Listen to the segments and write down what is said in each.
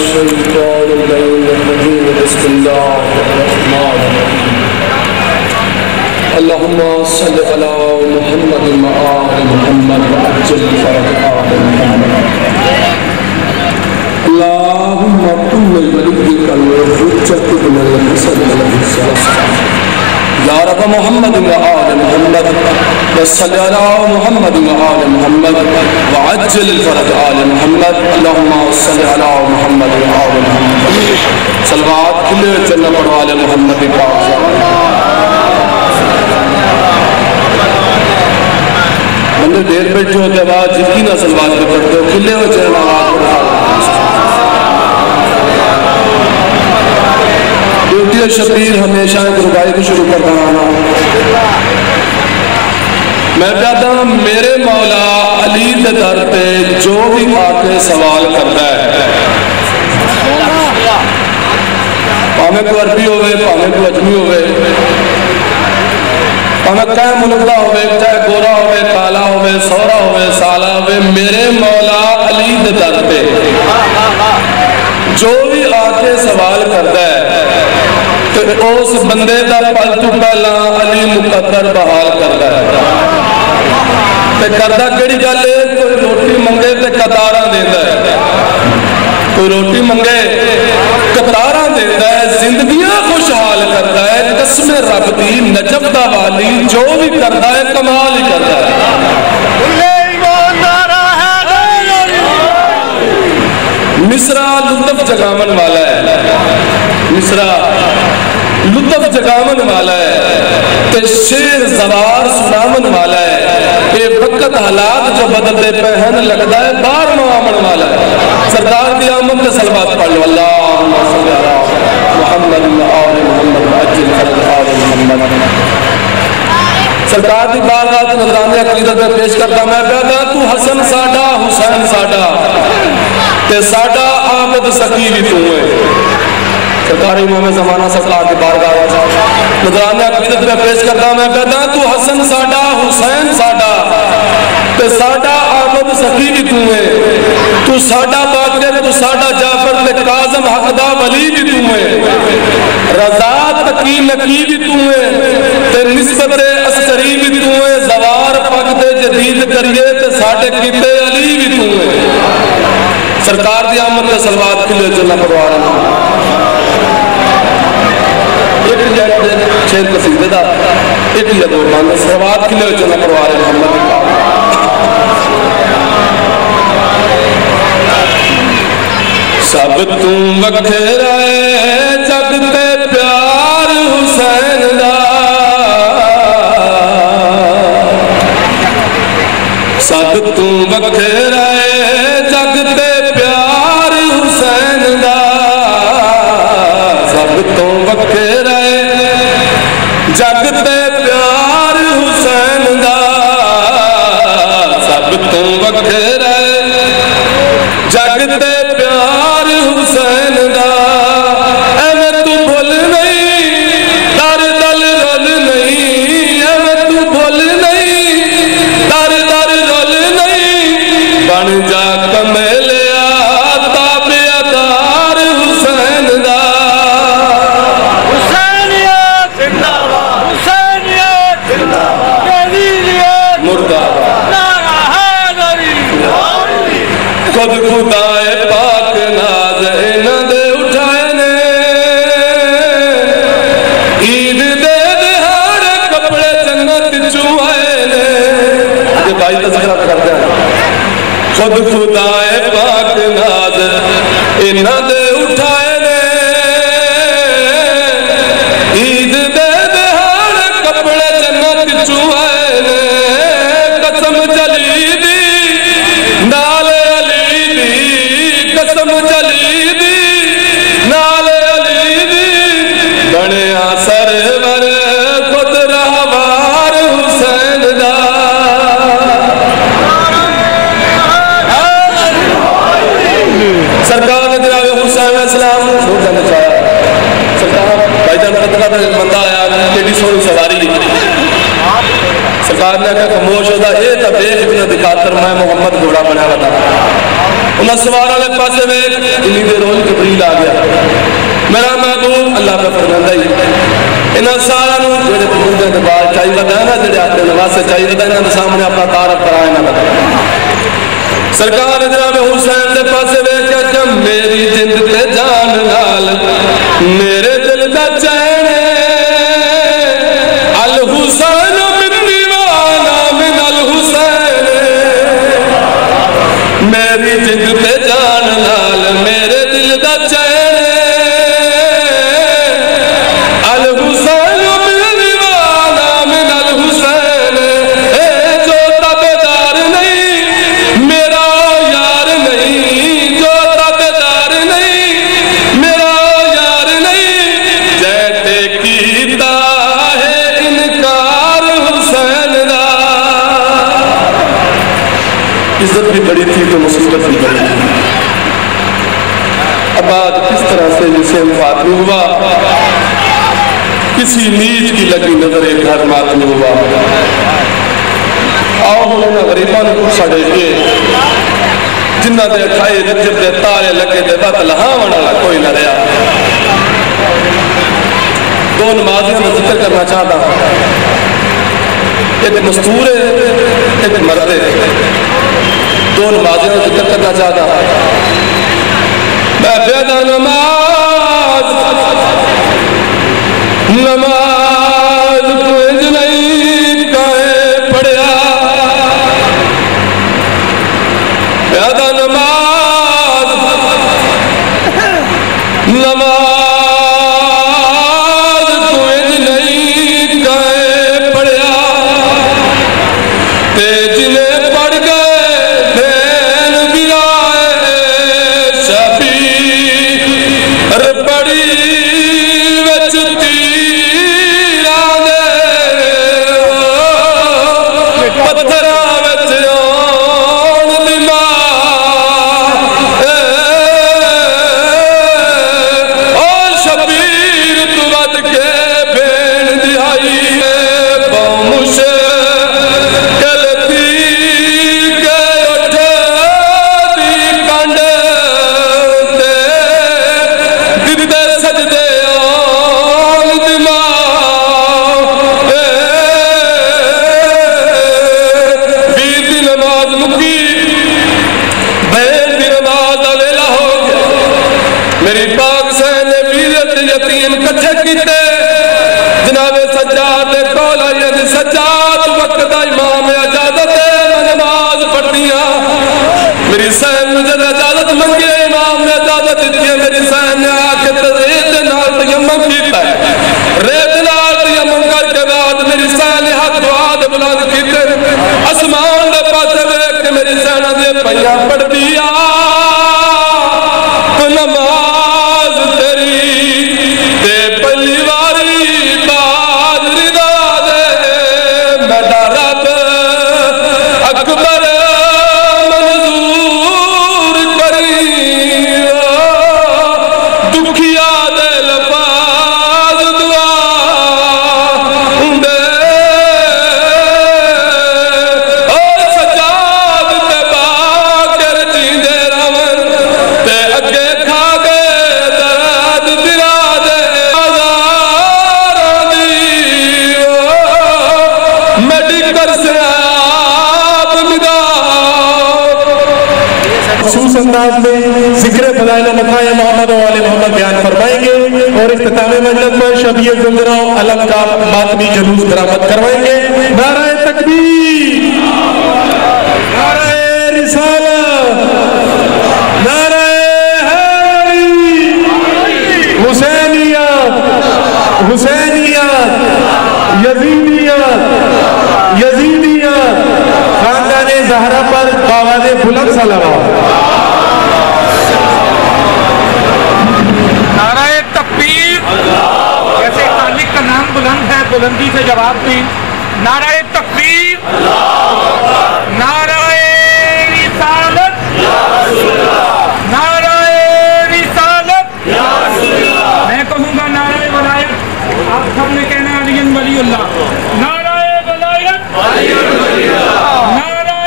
الشيطان الرجيم بسم الله الرحمن الرحيم اللهم صل على محمد وآل محمد وعجل فرج آل محمد اللهم كن لوليك الحجة بن الحسن عليه السلام یا رب محمد وآل محمد وصل على محمد وآل محمد وعجل فرج آل محمد اللهم صل على محمد وآل محمد صلوات کل جنہ پڑھو آل محمد پاک بندے دیر بیٹھے ہوتے بعد جتنی نہ صلوات پہ پڑھتے ہو کلے ہو چلنا آواز پڑھا شبیر ہمیشہ ایک ربائی کو شروع کر دانا میں کہتا ہوں میرے مولا علی دے در پہ جو بھی آکے سوال کرتا ہے پاہمیں کو عربی ہوئے پاہمیں کو اجمی ہوئے پاہمیں کہیں ملکہ ہوئے چاہے گورا ہوئے کالا ہوئے سورا ہوئے سالہ ہوئے میرے مولا علی دے در پہ جو بھی آکے سوال کرتا ہے تو اس بندے دا پل تو پہلا علی مقدر بحال کرتا ہے تے کردہ کیڑی گلے کوئی روٹی منگے تے قطاراں دیندا ہے کوئی روٹی منگے قطاراں دیندا ہے زندگیاں خوشحال کرتا ہے قسم رب دی نجف دا والی جو بھی کرتا ہے کمال ہی کرتا ہے مصرع لطف جگامن والا ہے مصرع لطف جگامن والا ہے تے شیر زوار سنامن والا ہے اے وقت حالات جو بدلتے پہن لگتا ہے بار معامن والا ہے سرکار دی آمد کے صلوات پڑھ لو اللہم صلی علی محمد آل محمد عجل فرج آل محمد سرکار دی بارگاہ نظرانے عقیدت میں پیش کرتا میں کہتا تو حسن ساڈا حسین ساڈا تے ساڈا عابد سکی بھی تو ہے سرکار امام زمانہ سرکار کی بارگاہ نظرانے عقیدت میں پیش کرتا میں کہتا تو حسن ساڈا حسین ساڈا تے ساڈا عابد سکی بھی تو ہے تو ساڈا باقر تو ساڈا جعفر تے کاظم حقدہ ولی بھی تو ہے رضا تقی نقی بھی تو ہے تے نسبت عسکری بھی تو ہے زوار پاک تے جدید کریے تے ساڈے کیتے علی بھی تو ہے سرکار دی آمد کے صلوات کے لئے جلنا پڑھوا رہا ہوں ایک شہر قصیدہ دا ایک ہی دور ماندہ صلوات کے لئے جلنا پڑھوا رہے محمد سب تم وکھرا جگ تے پیار حسین دا سب تم وکھرا جگ تے پیار حسین دا سب تم وکھرا جگ تے پیار حسین دا سب تم وکھرا جگ تے پیار حسین دا ایویں تو بھول نہیں در دل رول نہیں ایویں تو بھول نہیں در در رول نہیں بن جا کمیلیا تابعدار حسین دا حسینیت زندہ باد حسینیت زندہ باد مردہ نعرہ حیدری خود خدائے پاک ناز انہاں دے اٹھائے نے عید دے دہاڑے کپڑے جنت چوائے نے یہ بھائی تذکرہ کرتے ہیں خود خدائے پاک ناز انہاں دے اٹھائے نے عید دے دہاڑے کپڑے جنت چوائے نے قسم جلی دی نال علی دی قسم جلی دی نال علی دی بنیا سرور خود رہوار حسین دا سرکار نے جناب حسین علیہ السلام چھوڑ جانا چاہا سرکار بھائی جان قدرہ پر بندہ آیا کیڑی سونی سواری سرکار نے کہا خاموش ہوتا اے تا دیکھ اتنا دکھاتر میں محمد گھوڑا بنا رہا تھا انہاں سوارا لے پاسے میں انہی دیر ہوئی جبریل آ گیا میرا محبوب اللہ پہ فرماندہ ہی انہاں سارا نو جڑے بندے دے بال چاہی ودا نا جڑے اپنے نواز سے چاہی ودا نا سامنے اپنا تعارف کرائے نہ بتا سرکار جناب حسین دے پاسے میں کہ میری جند تے جان نال میرے دل دا چین الحسین من دیوانا من الحسین میری جند تے جان نال میرے دل دا چین الحسین من دیوانا من الحسین اے جو تابدار نہیں میرا یار نہیں جو تابدار نہیں میرا یار نہیں جیتے کیتا ہے انکار حسین دا عزت بھی بڑی تھی تو مصیبت بھی بڑی تھی اب آج کس طرح سے جسے ماتمی ہوا کسی نیچ کی لگی نظر ایک گھر ماتمی ہوا آؤ ہمیں غریبان کو سڑے کے جنہ دے اٹھائے رجب دے تارے لگے دے بات لہاں وڑا کوئی نہ رہا دو نمازیاں میں ذکر کرنا چاہتا ایک مستور ہے ایک مرد ہے دو نمازیاں میں ذکر کرنا چاہتا میں بیدہ نماز کوئی نہیں کہیں پڑھیا بیدہ نماز کوئی نہیں کہیں پڑھیا تے جنہیں پڑھ گئے دین بھی آئے شبیر پڑھی وچ تیران دے پتھرہ وچ آن دماغ او شبیر تو ود کے بین دہائی بامش کلتی کے اٹھے دی کنڈ تے گردے سجدے آن دماغ ویر دی نماز مکی بین دی نماز اویلا ہو گیا میری پاک سین ویرت یتیم کٹھے کیتے جناب سجاد کول آئین سجاد وقت دا امام اجازت میں نماز پڑھنیاں میری سین نے جب اجازت منگی امام نے اجازت دیتی ہے میری سین نے آکے ریت نال تیمم کیتا ہے ریت نال تیمم کر کے بعد میری سین نے ہاتھ دعا دے بلند کیتے اسمان دے پاسے ویکھ کے میری سین نے پہیا پڑھ دیا تو نماز تیری تے پہلی واری باز رضا دے میڈا رب اکبر منظور کری دکھیا دے لفاظ دعا دے او سجاد تے باکر جیندے رون تے اگے کھا گئے درد برا دے آزار دی میڈیکل سے آپ مدا خصوص انداز میں ذکر فضائل مطاع محمد و آل محمد بیان فرمائیں گے اور اختتام مجلس میں شبیہ زلزلہ علم کا ماتمی جلوس درآمد کروائیں گے نعرہ تکبیر نعرہ رسالت نعرہ حیدری حسینیت حسینیت یزیدیت خاندان زہرا پر باواز بلند صلوات نعرہ تکبیر جیسے خالق کا نام بلند ہے بلندی سے جواب دیں نعرہ تکبیر نعرہ رسالت نعرہ رسالت میں کہوں گا نعرہ ولایت آپ سب نے کہنا علی ولی اللہ نعرہ ولایت نعرہ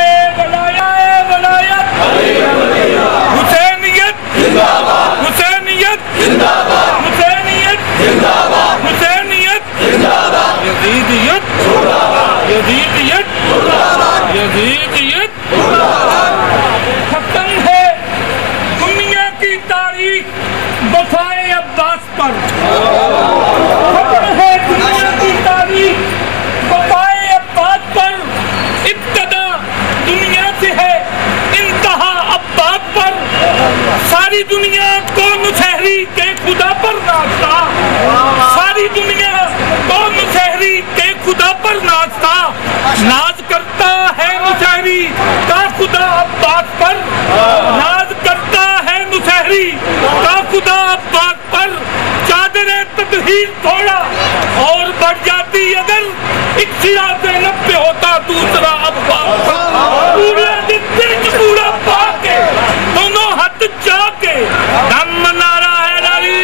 ولایت यजीदियत खत्म है दुनिया की तारीख वफाए अब्बास पर, खत्म है दुनिया की तारीख वफाए अब्बास पर, इब्तदा दुनिया से है इंतहा अब्बास पर, सारी दुनिया को मुसहरी के खुदा पर नाचता, सारी दुनिया को मुसहरी के खुदा पर नाचता, नाज करता है मुसहरी का खुदा अब्बास पर, नाज करता है मुसहरी का खुदा अब्बास पर, चादरे तदहीर थोड़ा और बढ़ जाती अगर एक सिरा ज़ैनब पे होता दूसरा अब्बास पर, पूरा दिन पूरा पाके दोनों हाथ जाके दम नारा है नारी।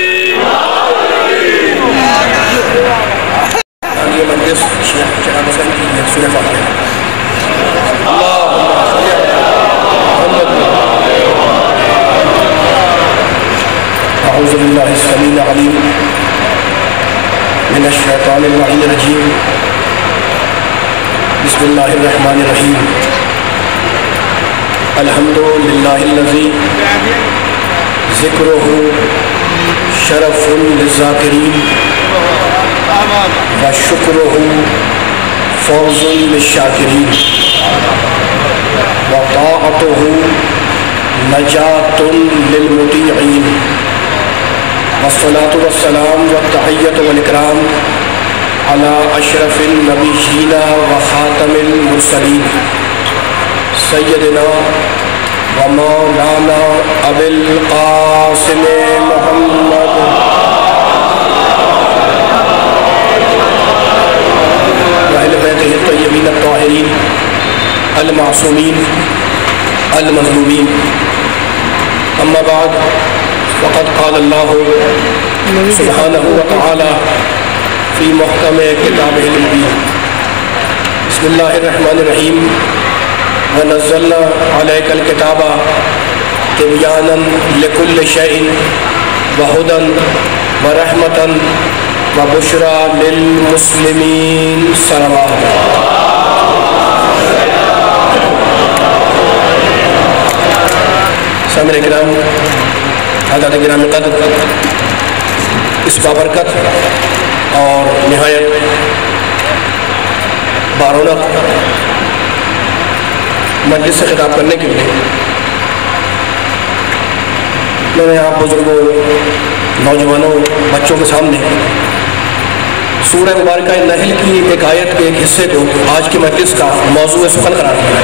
ये मजलिस शराब हसन की सूरह फातिहा। अऊज़ु बिल्लाहि अस्समीइल अलीम मिनश शैतानिर रजीम। बिस्मिल्लाहिर रहमानिर रहीम। अल्हम्दुलिल्लाहिल्लज़ी ज़िक्रुहु शरफ़ुन लिज़्ज़ाकिरीन व शुक्रुहु फ़ौज़ुन लिश्शाकिरीन व ताअतुहु नजातुन लिलमुतीईन वस्सलातु वस्सलाम व तहिय्यतु वल इकराम अला अशरफिन नबिय्यीन व खातमिल मुरसलीन सय्यदिना व मौलाना अबिल क़ासिम मुहम्मद अल-मासूमीन अल-मज़लूमीन। अम्मा बाद फ़क़द क़ाल अल्लाहु सुब्हानहु व तआला फ़ी मुहकम किताबिहिल मुबीन। बिस्मिल्लाहिर रहमानिर रहीम। व नज़्ज़लना अलैकल किताबा तिबयानन लिकुल्लि शैइन व हुदन व रहमतन व बुशरा लिल मुस्लिमीन। सलवात। सामने किराम हज़रात किराम क़द्र, इस बाबरकत और निहायत बारौनक मजलिस से खिताब करने के लिए मैंने आप बुजुर्गों, नौजवानों, बच्चों के सामने सूरह मुबारका नहल की एक आयत के एक हिस्से को आज की मजलिस का मौजू सुखन करार दिया है।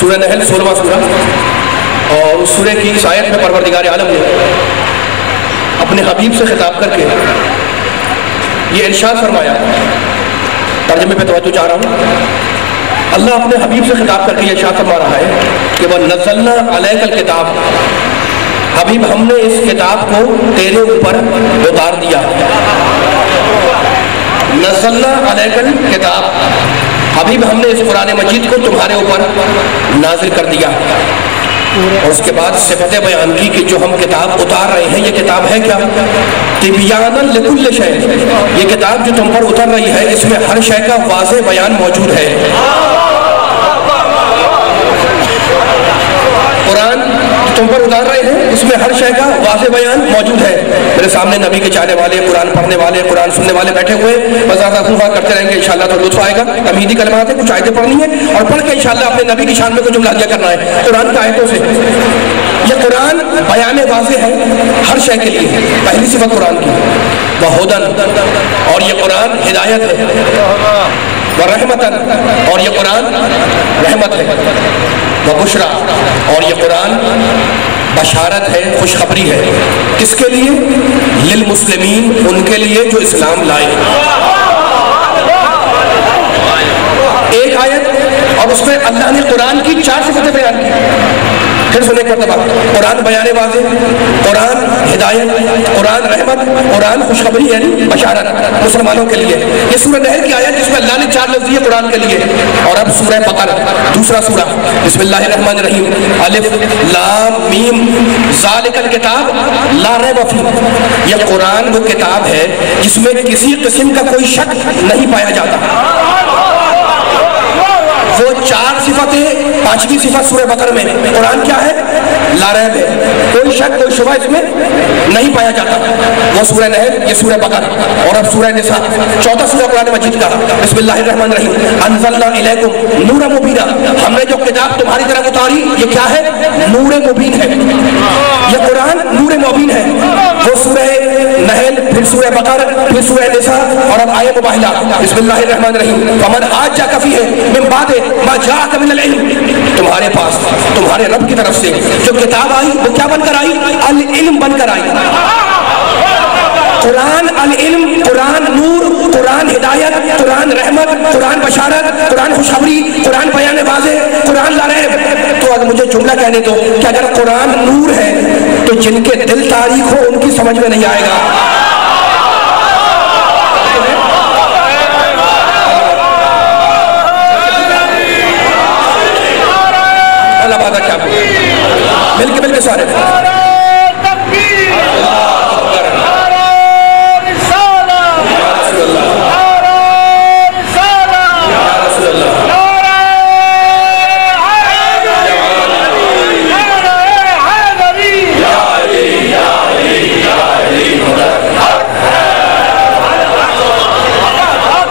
सूरह नहल 16वां सूरह, और उस सूरह की इस आयत में परवरदिगार आलम ने अपने हबीब से खिताब करके ये इरशाद फरमाया। तर्जुमे पे तवज्जो चाह रहा हूँ। अल्लाह अपने हबीब से खिताब करके ये इरशाद फरमा रहा है कि वह नज़्ज़लना अलैकल किताब, हबीब हमने इस किताब को तेरे ऊपर उतार दिया। नज़्ज़लना अलैकल किताब, हबीब हमने इस कुरान मजीद को तुम्हारे ऊपर नाजिल कर दिया। और उसके बाद सिफत बयान की कि जो हम किताब उतार रहे हैं, ये किताब है क्या? तिबयानन लिकुल्लि शै, ये किताब जो तुम पर उतर रही है इसमें हर शय का वाज़ेह बयान मौजूद है। कुरान तुम पर उतार रहे हैं इसमें हर शय का वाज़ेह बयान मौजूद है। मेरे सामने नबी के चाहने वाले, कुरान पढ़ने वाले, कुरान सुनने वाले बैठे हुए मज़ाक़ करते रहेंगे। इंशाअल्लाह तो लुत्फ़ आएगा। तमहीदी कलमात है, कुछ आयतें पढ़नी है और पढ़ के इंशाअल्लाह अपने नबी की शान में कुछ जुमला अदा करना है कुरान की आयतों से। यह कुरान बयान वाज़ेह है हर शय के लिए। पहली सिफत कुरान की व हुदन, और ये कुरान हिदायत है। व रहमतन, और ये कुरान रहमत है। व बुशरा, और ये कुरान बशारत है, खुशखबरी है। किसके लिए? लिल मुस्लिमीन, उनके लिए जो इस्लाम लाए। एक आयत और उसमें अल्लाह ने कुरान की 4 सिफतें बयान की। پھر سنیں ایک مرتبہ، قرآن بیان واضح، قرآن ہدایت، قرآن رحمت، قرآن خوشخبری یعنی بشارت مسلمانوں کے لیے. یہ سورہ نحل کی آیت جس میں اللہ نے 4 لفظ دیے قرآن کے لیے. اور اب سورہ بقرہ دوسرا سورہ، بسم اللہ الرحمن الرحیم، الف لام میم ذالک الکتاب لا ریب فیہ. یہ قرآن وہ کتاب ہے جس میں کسی قسم کا کوئی شک نہیں پایا جاتا. وہ 4 صفتیں، 5ویں صفت سورہ بقرہ میں. قرآن کیا ہے؟ لا ریب ہے، کوئی شک کوئی شبہ اس میں نہیں پایا جاتا. وہ سورہ نحل، یہ سورہ بقرہ. اور اب سورہ نساء، چوتھا سورہ قرآن مجید کا، بسم اللہ الرحمن الرحیم، انزلنا الیکم نورا مبینا. ہم نے جو کتاب تمہاری طرف اتاری یہ کیا ہے؟ نور مبین ہے. یہ قرآن نور مبین ہے. وہ سورہ نحل، پھر سورہ بقرہ، پھر سورہ نساء، اور اب آیت مباہلہ، بسم اللہ الرحمن الرحیم، فمن حاجک فیہ من بعد ما جاءک من العلم. تمہارے پاس تمہارے رب کی طرف سے جو کتاب آئی وہ کیا بن کر آئی؟ العلم بن کر آئی. قرآن العلم، قرآن نور، قرآن ہدایت، قرآن رحمت، قرآن بشارت، قرآن خوشخبری، قرآن بیان واضح، قرآن لا ریب. تو اگر مجھے جملہ کہنے دو کہ اگر قرآن نور ہے تو جن کے دل تاریک ہو ان کی سمجھ میں نہیں آئے گا. مل کے سارے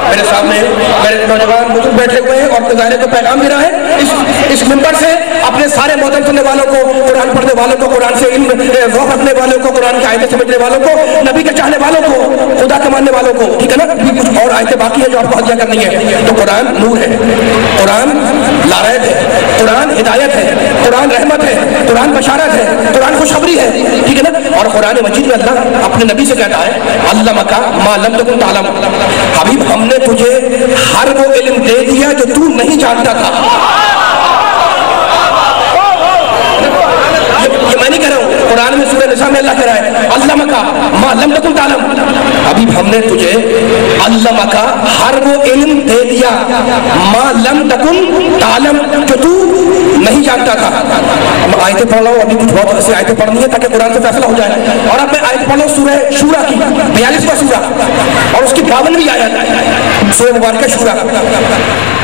میرے سامنے میرے نوجوان بزرگ بیٹھے ہوئے ہیں اور ظاہر کو پیغام دے رہا ہے اس منبر سے اپنے سارے محترم سننے والوں کو، قرآن پڑھنے والوں کو، قرآن سے علم ذوق رکھنے والوں کو، قرآن کی آیتیں سمجھنے والوں کو، نبی کے چاہنے والوں کو، خدا کے ماننے والوں کو، ٹھیک ہے نا. کچھ اور آیتیں باقی ہیں جو آپ کو ہدیہ کرنی ہے. تو قرآن نور ہے، قرآن لا ریب ہے، قرآن ہدایت ہے، قرآن رحمت ہے، قرآن بشارت ہے، قرآن خوشخبری ہے، ٹھیک ہے نا. اور قرآن مجید میں اللہ اپنے نبی سے کہتا ہے علمک ما لم تکن تعلم. حبیب ہم نے تجھے ہر وہ علم دے دیا جو تو نہیں جانتا تھا. یہ میں نہیں کہہ رہا ہوں، قرآن میں سورہ نساء میں اللہ کہہ رہا ہے علمک ما لم تکن تعلم. حبیب ہم نے تجھے علمک ہر وہ علم دے دیا ما لم تکن تعلم جو تو نہیں جانتا تھا. میں آیتیں پڑھ رہا ہوں، ابھی کچھ بہت ایسی آیتیں پڑھنی ہے تاکہ قرآن سے فیصلہ ہو جائے. اور اب میں آیت پڑھ رہا ہوں سورہ شورا کی، 42واں سورہ اور اس کی 52ویں آیت، سورہ مبارکہ شورا.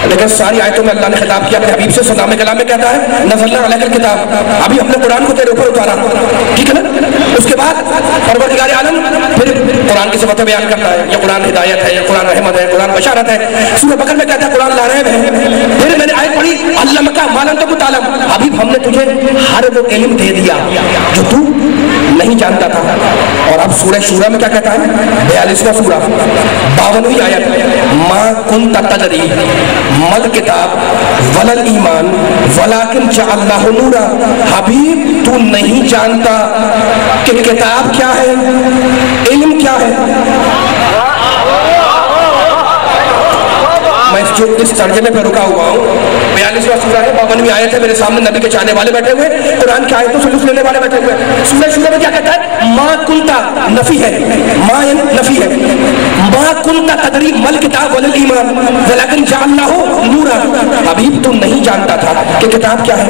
لیکن ساری آیتوں میں اللہ نے خطاب کیا اپنے حبیب سے. صدام کلام میں کہتا ہے نزلنا علیک الکتاب، ابھی ہم نے قرآن کو تیرے اوپر اتارا، ٹھیک ہے نا. اس کے بعد پروردگار عالم پھر قرآن کی صفتیں بیان کرتا ہے. یہ قرآن ہدایت ہے، یہ قرآن رحمت ہے، قرآن بشارت ہے. سورہ بقرہ میں کہتا ہے قرآن لا ریب ہے. پھر میں نے آیت پڑھی علمک ما لم تکن تعلم. حبیب ہم نے تجھے ہر وہ علم دے دیا جو تو نہیں جانتا تھا. اور اب سورہ شورا میں کیا کہتا ہے؟ 42واں سورہ 52ویں آیت، ما کنت تدری مل کتاب ولل ایمان ولکن جعلناہ نورا. حبیب تو نہیں جانتا کہ کتاب کیا ہے، علم کیا ہے. میں اس ترجمے پہ رکا ہوا ہوں. 42واں سورہ ہے، 52ویں آیت ہے. میرے سامنے نبی کے چاہنے والے بیٹھے ہوئے، قرآن کی آیتوں سے لطف لینے والے بیٹھے ہوئے. سورہ شورا میں کیا کہتا ہے؟ ما کنتا، نفی ہے، ما نفی ہے. ما کنتا تدری مل کتاب ولل ایمان ولکن جعلناہ نورا. حبیب تو نہیں جانتا تھا کہ کتاب کیا ہے،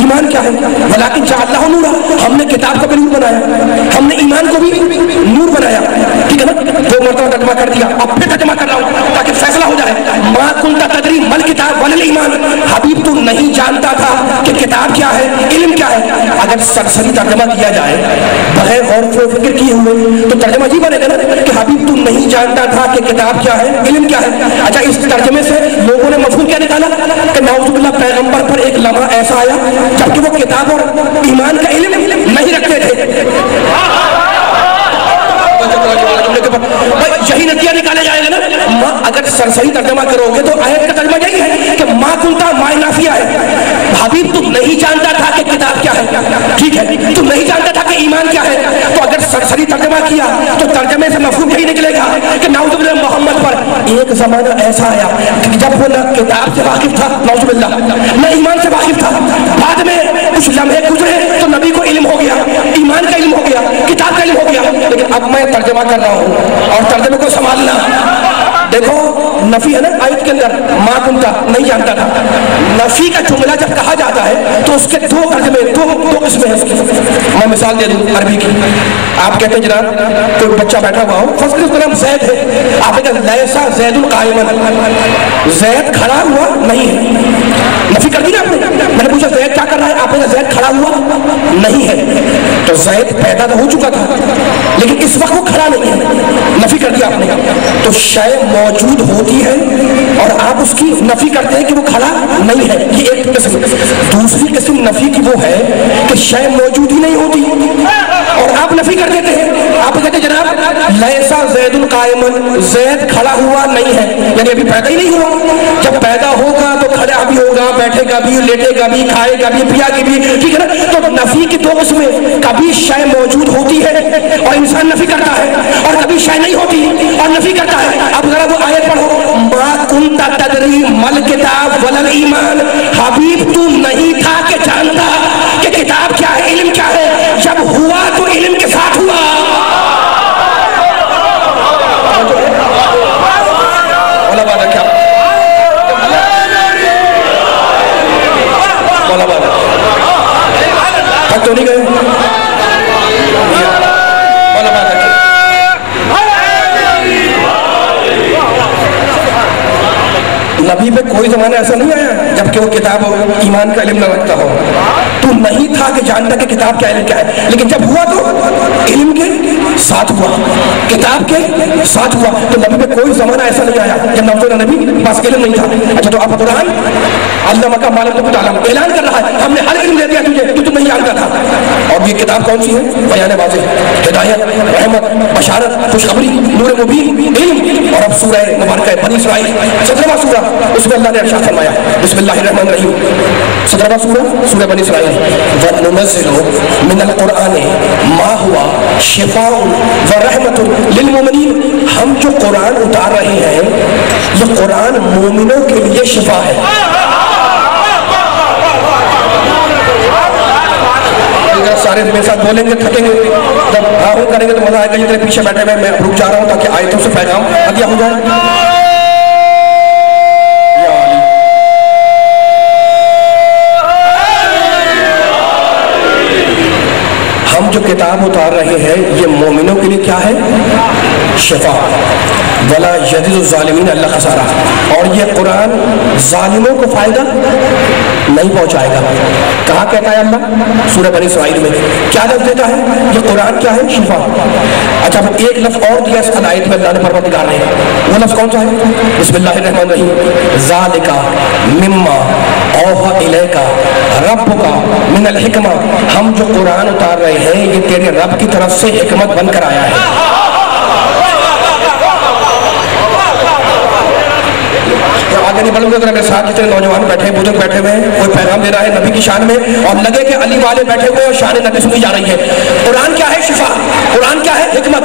ایمان کیا ہے. ولکن جعلناہ نورا، ہم نے کتاب کو بھی نور بنایا، ہم نے ایمان کو بھی نور بنایا، ٹھیک ہے نا. 2 مرتبہ ترجمہ کر دیا، اب پھر ترجمہ کر رہا ہوں تاکہ فیصلہ ہو جائے. ما کنت تدری مل کتاب ولل ایمان. حبیب تو نہیں جانتا تھا کہ کتاب کیا ہے، علم کیا ہے. اگر سرسری ترجمہ کیا جائے بغیر غور و فکر کیے ہوئے تو ترجمہ یہ بنے گا نا کہ حبیب تو نہیں جانتا تھا کہ کتاب کیا ہے، علم کیا ہے. اچھا اس ترجمے سے لوگوں نے مفہوم کیا نکالا کہ نعوذ باللہ پیغمبر پر ایک لمحہ ایسا آیا جبکہ وہ کتاب اور ایمان کا علم نہیں رکھتے تھے. یہی نتیجہ نکالا جائے گا نا. اگر سرسری ترجمہ کرو گے تو آیت کا ترجمہ یہی ہے کہ ما کنتا ما نافیہ ہے. حبیب تم نہیں جانتا تھا کہ کتاب کیا ہے، ٹھیک ہے، تم نہیں جانتا تھا کہ ایمان کیا ہے. تو اگر सरसरी तर्जमा किया तो तर्जमे से मफहूम यही निकलेगा कि नाउज़ुबिल्लाह मोहम्मद पर एक जमाना ऐसा आया कि जब वो न किताब से वाकिफ था, नाउज़ुबिल्लाह, न ईमान से वाकिफ था। बाद में कुछ लम्हे गुजरे तो नबी को इल्म हो गया, ईमान का इल्म हो गया, किताब का इल्म हो गया। लेकिन अब मैं तर्जमा कर रहा हूँ और तर्जमे को संभालना। देखो नफी है ना आयत के अंदर, मा कुंता, नहीं जानता था। नफी का जुमला जब कहा जाता है तो उसके दो तर्जमे, दो किस्में हैं उसकी। मैं मिसाल दे दूं अरबी की। आप कहते हैं जनाब कोई बच्चा बैठा हुआ हो, फर्स्ट उसका नाम जैद है, आप कहते लैसा ज़ैदुन कायमन, जैद खड़ा हुआ नहीं है। नफी कर दी ना आपने। मैंने पूछा जैद क्या कर रहा है, आपने कहा जैद खड़ा हुआ नहीं है। तो जैद पैदा तो हो चुका था लेकिन इस वक्त वो खड़ा नहीं है, नफी कर दिया आपने। तो शय मौजूद होती है और आप उसकी नफी करते हैं कि वो खड़ा नहीं है, ये एक किस्म। दूसरी किस्म नफी की वो है कि शय मौजूद ही नहीं होती और आप नफी कर देते हैं। आप कहते हैं जनाब लैसा ज़ैदुन कायमन, जैद खड़ा हुआ नहीं है, यानी अभी पैदा ही नहीं हुआ। जब पैदा होगा तो खड़ा भी होगा, बैठेगा भी, लेटेगा भी, खाएगा भी, पियागी भी, ठीक है ना। तो नफी की दो उसमें कभी शय मौजूद होती है और इंसान नफी करता है और कभी शय नहीं होती और नफी करता है। अब जरा वो आयत पढ़ो, मा कुंता तदरी मल किताब वलल ईमान, हबीब तू नहीं था कि जानता कि किताब क्या है, इल्म क्या है। जब हुआ तो इल्म के साथ हुआ। बोला बात क्या बोला बात तो नहीं गए। बोला बात नबी पे कोई जमाना ऐसा नहीं आया जबकि वो किताब ईमान का इल्म न रखता हो। तू नहीं था कि जानता कि किताब क्या इल्म क्या है, लेकिन जब हुआ तो इल्म के साथ हुआ, किताब के साथ हुआ। तो नबी पे कोई जमाना ऐसा नहीं आया जब नबी बस इल्म नहीं था। अच्छा तो अब कुरान अल्लाह का मालूम तो कुछ आलम ऐलान कर रहा है, हमने हर इल्म दे दिया तुझे, तू नहीं जानता था। और ये किताब कौन सी है? बयान वाज़ेह, हिदायत, रहमत, बशारत, खुशखबरी, नूर मुबीन, इल्म। और अब सूरह मुबारक बनी इसराइल 17वां सूरा, उसमें अल्लाह ने इरशाद फरमाया बिस्मिल्लाहिर्रहमानिर्रहीम, 17वां सूरा सूरह बनी इसराइल, वनुनज़्ज़िलु मिनल क़ुरआनि मा हुवा शिफ़ाउन व रहमतुन लिल मुमिनीन। हम जो कुरान उतार रहे हैं ये कुरान मोमिनों के लिए शिफा है। सारे मेरे साथ बोलेंगे, थकेंगे, जब राहुल करेंगे तो मजा आएगा। जितने पीछे बैठे हुए मैं रुक जा रहा हूँ ताकि आयतों से पैगाम अदिया हो जाए। हम जो किताब उतार रहे हैं ये मोमिनों के लिए क्या है? शिफा। वला यज़िदु ज़ालिमीन अल्लाह खसारा। और ये कुरान जालिमों को फायदा नहीं पहुंचाएगा। कहाँ कहता है अल्लाह? सूरह बनी इसराइल में क्या लफ्ज़ देता है? ये कुरान क्या है? शिफा। अच्छा अब एक लफ्ज़ और दिया इस आयत में अल्लाह ने परवरदिगार ने, वो लफ्ज़ कौन सा है? बिस्मिल्लाहिर्रहमानिर्रहीम, ज़ालिका मिम्मा औहा इलैका रब्बुका मिनल हिकमा। हम जो कुरान उतार रहे हैं ये तेरे रब की तरफ से हिकमत बनकर आया है। आगे नहीं बढ़ूंगा। अगर मेरे साथ जितने नौजवान बैठे, बुजुर्ग बैठे हुए हैं, कोई पैगाम दे रहा है नबी की शान में और लगे कि अली वाले बैठे हुए और शान नबी सुनी जा रही है। कुरान क्या है? शिफा। कुरान क्या है? हिकमत।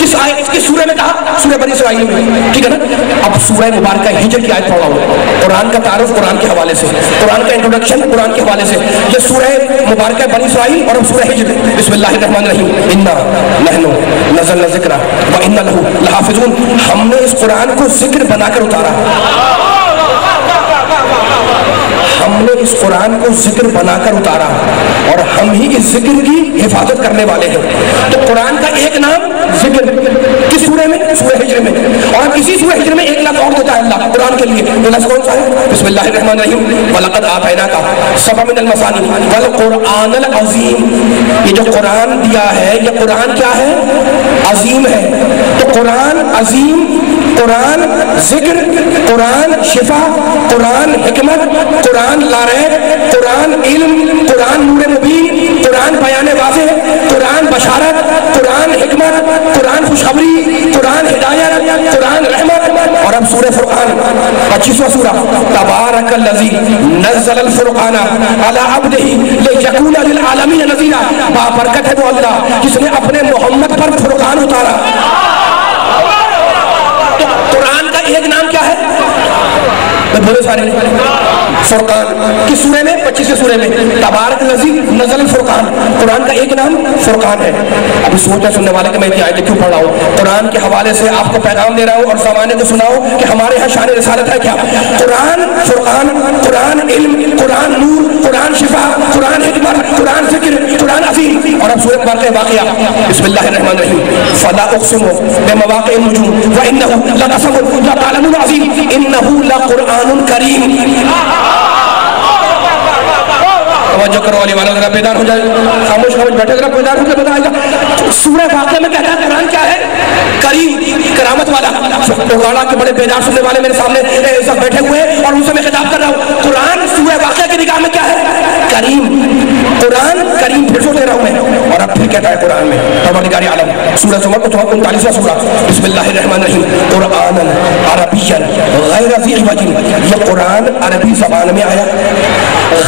किस आयत, इसके सूरह में कहा? सूरह बनी इसराइल में, ठीक है ना। अब सूरह मुबारक हिजर की आयत पढ़ रहा हूँ। कुरान का तारुफ कुरान के हवाले से, कुरान का इंट्रोडक्शन कुरान के हवाले से। ये सूरह मुबारक बनी इसराइल और अब सूरह हिजर। बिस्मिल्लाहिर्रहमानिर्रहीम, इन्ना नहनु नज़्ज़लना ज़िक्रा व इन्ना लहू लहाफ़िज़ून। हमने इस कुरान को जिक्र बनाकर उतारा। हमने इस कुरान को जिक्र बनाकर उतारा और हम ही इस जिक्र की हिफाजत करने वाले हैं। तो कुरान का एक नाम जिक्र, किस सूरह में? सूरह हिजर में। और इसी सूरह हिजर में एक लफ्ज़ और देता है अल्लाह कुरान के लिए। वो लफ्ज़ कौन सा है? बिस्मिल्लाहिर्रहमानिर्रहीम, वलक़द आतैनाका सबअ मिनल मसानी वल क़ुरआनिल अज़ीम। ये जो कुरान दिया है ये कुरान क्या है? अजीम है। तो कुरान अजीम, कुरान जिक्र, कुरान शिफा, कुरान हिकमत, कुरान लारैब, कुरान इल्म, कुरान नूर मुबीन, कुरान बयान वाज़ेह, कुरान बशारत, कुरान हिकमत, रहमत, कुरान खुशखबरी, कुरान हिदायत, कुरान रहमत। और अब सूरह फुरकान 25वां सूरा, तबारकल्लज़ी नज़्ज़लल फुरकान अला अब्दिही लियकुना लिल आलमीन नज़ीरा। बाबरकत है वो अल्लाह जिसने अपने मोहम्मद पर फुरकान उतारा। तो कुरान का एक नाम क्या है? बोले सारे फुरकान। किस सूरे में? 25वें सूरे में, तबारकल्लज़ी नज़्ज़लल फुरकान। कुरान का एक नाम फुरकान है। अभी सोचने सुनने वाले कि मैं इतनी आयतें क्यों पढ़ रहा हूँ? कुरान के हवाले से आपको पैगाम दे रहा हूँ और ज़माने को सुनाओ कि हमारे यहाँ शान रिसालत है क्या। कुरान फुरकान, कुरान इल्म, कुरान नूर, कुरान शिफा, कुरान हिकमत, कुरान ज़िक्र, कुरान अज़ीम। और अब सूरह वाक़िया, बिस्मिल्लाहिर्रहमानिर्रहीम। फला उक़सिमु बिमवाक़िअन नुजूम व इन्नहु लक़समुन ला तअलमून अज़ीम इन्नहु लक़ुरआनुन करीम। तवज्जो करो वाली वाला, जरा बेदार हो जाए, खामोश खामोश बैठे, जरा बेदार होकर बताएगा। सूरह वाक़िया में कहता है कुरान क्या है? करीम, करामत वाला। उगाड़ा के बड़े बेदार सुनने वाले मेरे सामने सब बैठे हुए हैं और उनसे मैं खिताब कर रहा हूँ। कुरान सूरह वाक़िया की निगाह में क्या है? करीम। कुरान करीम, फिर सोच रहा हूँ मैं। और अब फिर कहता है कुरान में परवरदिगार आलम, सूरह ज़ुमर 39वां सूरा, बिस्मिल्लाहिर्रहमानिर्रहीम। कुरानन अरबिय्यन गैर ज़ी इवजिन। ये कुरान अरबी ज़बान में आया,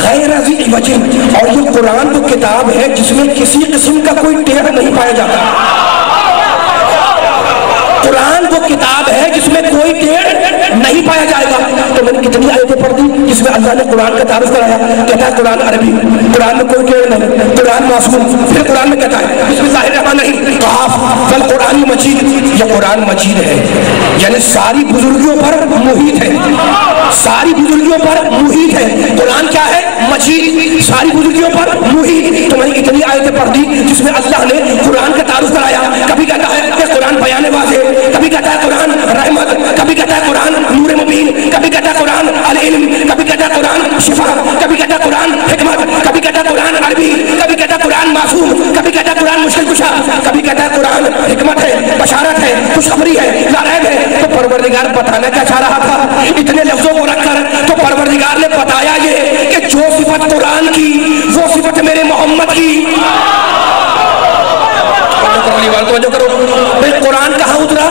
गैर ज़ी इवजिन। और ये कुरान तो किताब है जिसमें किसी किस्म का कोई टेढ़ नहीं पाया जाता। कुरान वो किताब है जिसमें कोई टेढ़ नहीं पाया जाएगा। तो मैंने कितनी आयतें पढ़ दी जिसमें अल्लाह ने कुरान का तारुफ कराया। कहता है कुरान अरबी, कुरान में कोई टेढ़ नहीं, कुरान मासूम। फिर कुरान में कहता है बिस्मिल्लाहिर्रहमानिर्रहीम, काफ वल कुरान मजीद। ये कुरान मजीद है, यानी सारी बुजुर्गियों पर मुहित है, सारी बुजुर्गियों पर मुहित है। कुरान क्या है? मजीद, सारी बुजुर्गियों पर मुहित। तो मैंने इतनी आयतें पढ़ दी जिसमें अल्लाह ने कुरान का तारुफ कराया। कभी कहता है कि कुरान बयान वाज़े, कभी कहता है कुरान रहमत, कभी कहता है कुरान नूर मुबीन, कभी कहता है कुरान अल इल्म, कभी कहता है कुरान शिफा, कभी कहता है कुरान हिकमत, कभी कहता है कुरान अरबी, कभी कहता है कुरान मासूम, कभी कहता है कुरान मुश्किल कुशा, कभी कहता है कुरान हिकमत है, बशारत है, खुशखबरी है, लारैब है। तो परवरदिगार बताना क्या चाह रहा था इतने लफ्जों को रखकर? तो परवरदिगार ने बताया ये कि जो सिफत कुरान की वो सिफत मेरे मोहम्मद की। तो करो भाई, कुरान कहाँ उतरा?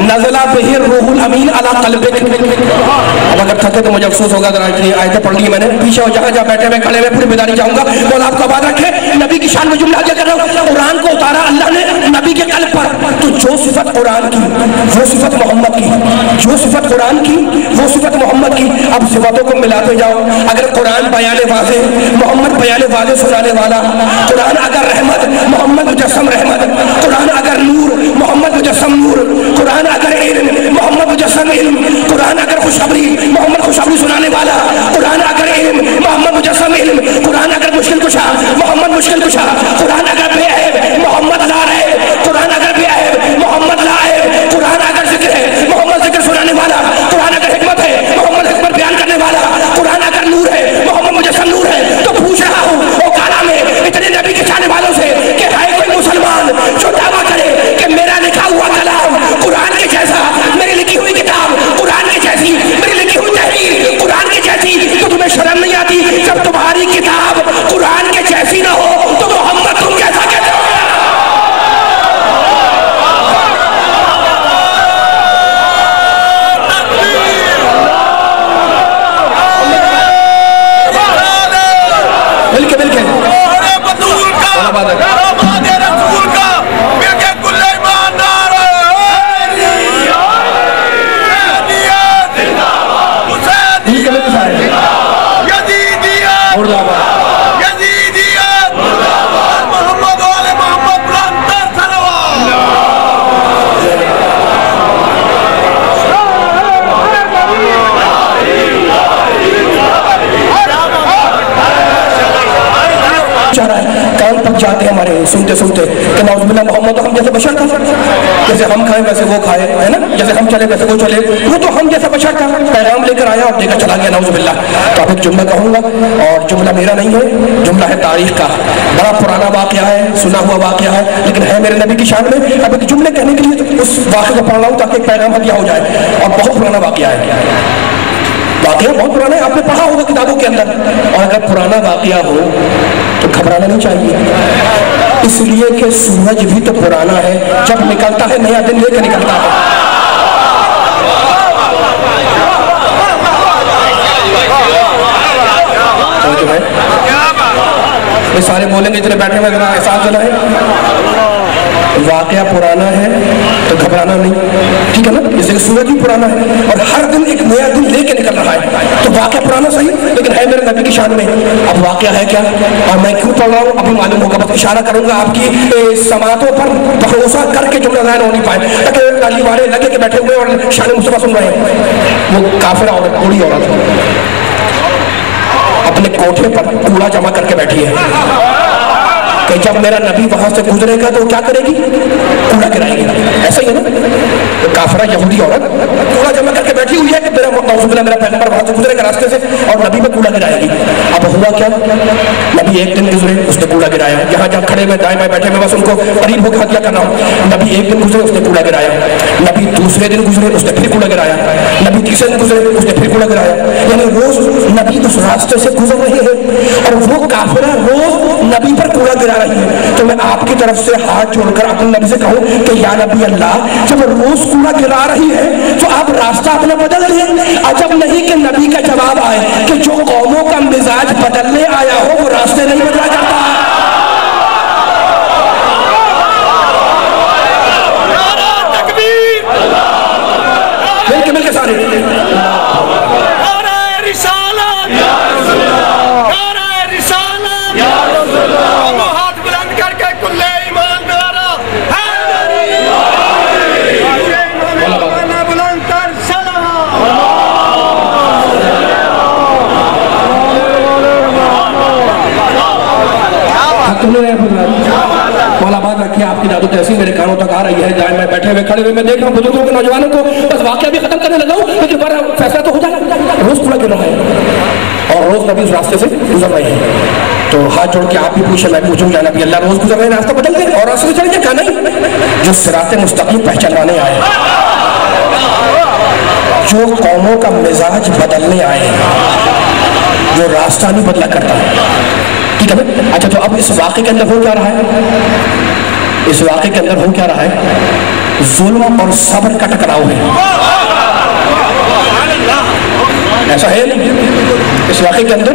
नज़ला बिही रूहुल अमीन अला क़ल्बिक। अब अगर थके तो मुझे अफसोस होगा, जरा इतनी आयतें पढ़ ली मैंने। पीछे हो जहाँ जहाँ बैठे हुए खड़े हुए पूरी बेदारी चाहूंगा। और आपको आबाद रखे, नबी की शान में जुमला क्या कर रहा हूँ? कुरान को उतारा अल्लाह ने नबी के क़ल्ब पर। तो जो सिफत कुरान की वो सिफत मोहम्मद की, जो सिफत कुरान की वो सिफत मोहम्मद की। अब सिफतों को मिलाते जाओ। अगर कुरान बयान वाज़े, मोहम्मद बयान वाज़े सुनाने वाला। कुरान अगर रहमत, मोहम्मद मुजस्सम रहमत। कुरान अगर नूर, मोहम्मद मुजस्सम नूर। कुरान अगर इल्म, मोहम्मद मुजस्सम इल्म। कुरान अगर खुशखबरी, मोहम्मद खुशखबरी सुनाने वाला। कुरान अगर इल्म, मोहम्मद मुजस्सम इल्म। कुरान अगर मुश्किल कुशा, मोहम्मद मुश्किल कुशा। कुरान अगर बेऐब, मोहम्मद लारैब। कुरान अगर बेऐब, मोहम्मद लारैब। कुरान अगर जिक्र है, मोहम्मद जिक्र सुनाने वाला। कुरान अगर हिकमत है, मोहम्मद हिकमत बयान करने वाला। कुरान अगर नूर है, मोहम्मद मुजस्सम नूर है। तो पूछ रहा हूँ ओ काला में इतने नबी के चाहने वालों से कि है कोई मुसलमान जो दावा करे कि मेरा लिखा हुआ कलाम कुरान के जैसा, मेरी लिखी हुई किताब कुरान के जैसी, मेरी लिखी हुई तहरीर कुरान के जैसी? तो तुम्हें शर्म नहीं आती जब तुम्हारी किताब कुरान के जैसी ना हो तो मोहम्मद तुम कैसा कहते हो? जाते हैं हमारे सुनते सुनते कि नाउज़ुबिल्लाह मोहम्मद तो हम जैसे बशर था, जैसे हम खाए वैसे वो खाए, है ना, जैसे हम चले वैसे वो चले, वो तो हम जैसा बशर था, पैगाम लेकर आया और लेकर चला गया नाउज़ुबिल्लाह। तो अब एक जुमला कहूँगा और जुमला मेरा नहीं है, जुमला है तारीख का। बड़ा पुराना वाक़या है, सुना हुआ वाक़या है, लेकिन है मेरे नबी की शान में। अब एक जुमले कहने के लिए उस वाक़े को पढ़ रहा हूँ ताकि एक पैगाम हदिया हो जाए। और बहुत पुराना वाक़या है, वाक़या बहुत पुराना है, आपने पढ़ा होगा किताबों के अंदर। और अगर पुराना वाक़या हो तो घबराना नहीं चाहिए। इसलिए कि सूरज भी तो पुराना है, जब निकलता है नया दिन लेकर निकलता है। तो जो है ये सारे बोलेंगे इतने बैठे हुए, जरा एहसास चला है वाकया पुराना है तो घबराना नहीं, ठीक है ना। जैसे सूरज भी पुराना है और हर दिन एक नया दिन लेके निकल रहा है, तो वाकया पुराना सही लेकिन है मेरे नबी की शान में। अब वाकया है क्या और मैं क्यों पढ़ रहा हूँ अभी मालूम होगा, बस इशारा करूंगा आपकी समातों पर भरोसा करके जुमला ज़ाहिर हो नहीं पाए, ताकि अली वाले लगे के बैठे हुए और शान मुस्तफा सुन रहे हैं। वो काफिर औरत, बूढ़ी औरत अपने कोठे पर कूड़ा जमा करके बैठी है कि जब मेरा नबी वहां से गुजरेगा तो क्या करेगी, कूड़ा गिराएगी। ऐसा ही है ना, तो काफिरा यहूदी औरत कूड़ा जमा करके बैठी हुई है कि मेरा पैगंबर वहां से गुजरेगा रास्ते से और नबी पे कूड़ा गिराएगी। अब हुआ क्या, नबी एक दिन गुजरे उसने कूड़ा गिराया, यहाँ जहाँ खड़े में दाएं बाएं बैठे में बस उनको करीब होकर हत्या करना हो। नबी एक दिन गुजरे उसने कूड़ा गिराया, नबी दूसरे दिन गुजरे उसने फिर कूड़ा गिराया, नबी तीसरे दिन गुजरे उसने फिर कूड़ा गिराया। यानी रोज नबी उस रास्ते से गुजर रहे हैं और वो काफिरा रोज नबी पर कूड़ा गिरा रही है। तो मैं आपकी तरफ से हाथ जोड़कर अपने नबी से कहूं कि या नबी अल्लाह, जब रोज कूड़ा गिरा रही है तो आप रास्ता अपना बदल दें। अजब नहीं कि नबी का जवाब आए कि जो कौमों का मिजाज बदलने आया हो वो रास्ते नहीं बदला जाता। मिलके सारे मौलाबाद रखिए, आपकी दादू तहसील मेरे कानों तक आ रही है। जहाँ मैं बैठे हुए खड़े हुए मैं देख रहा हूँ बुजुर्गों के, नौजवानों को, बस वाकया भी खत्म करने लगा हूँ लेकिन बड़ा फैसला तो हो जाए। रोज कूड़ा गिर रहा है और रोज नबी उस रास्ते से गुजर रहे हैं। तो हाथ जोड़ के आप भी पूछे, मैं पूछूं या नबी अल्लाह रोज गुजर रहे हैं, रास्ता बदल गए और रास्ते चल गए? नहीं, जो सिराते मुस्तकीम पहचानवाने आए, जो कौमों का मिजाज बदलने आए, जो रास्ता नहीं बदला करता, ठीक है ना। अच्छा, तो अब इस वाक़े के अंदर हो क्या रहा है, इस वाक़े के अंदर हो क्या रहा है, जुल्म और सब्र का टकराव है। ऐसा है नहीं इस वाक़े के अंदर,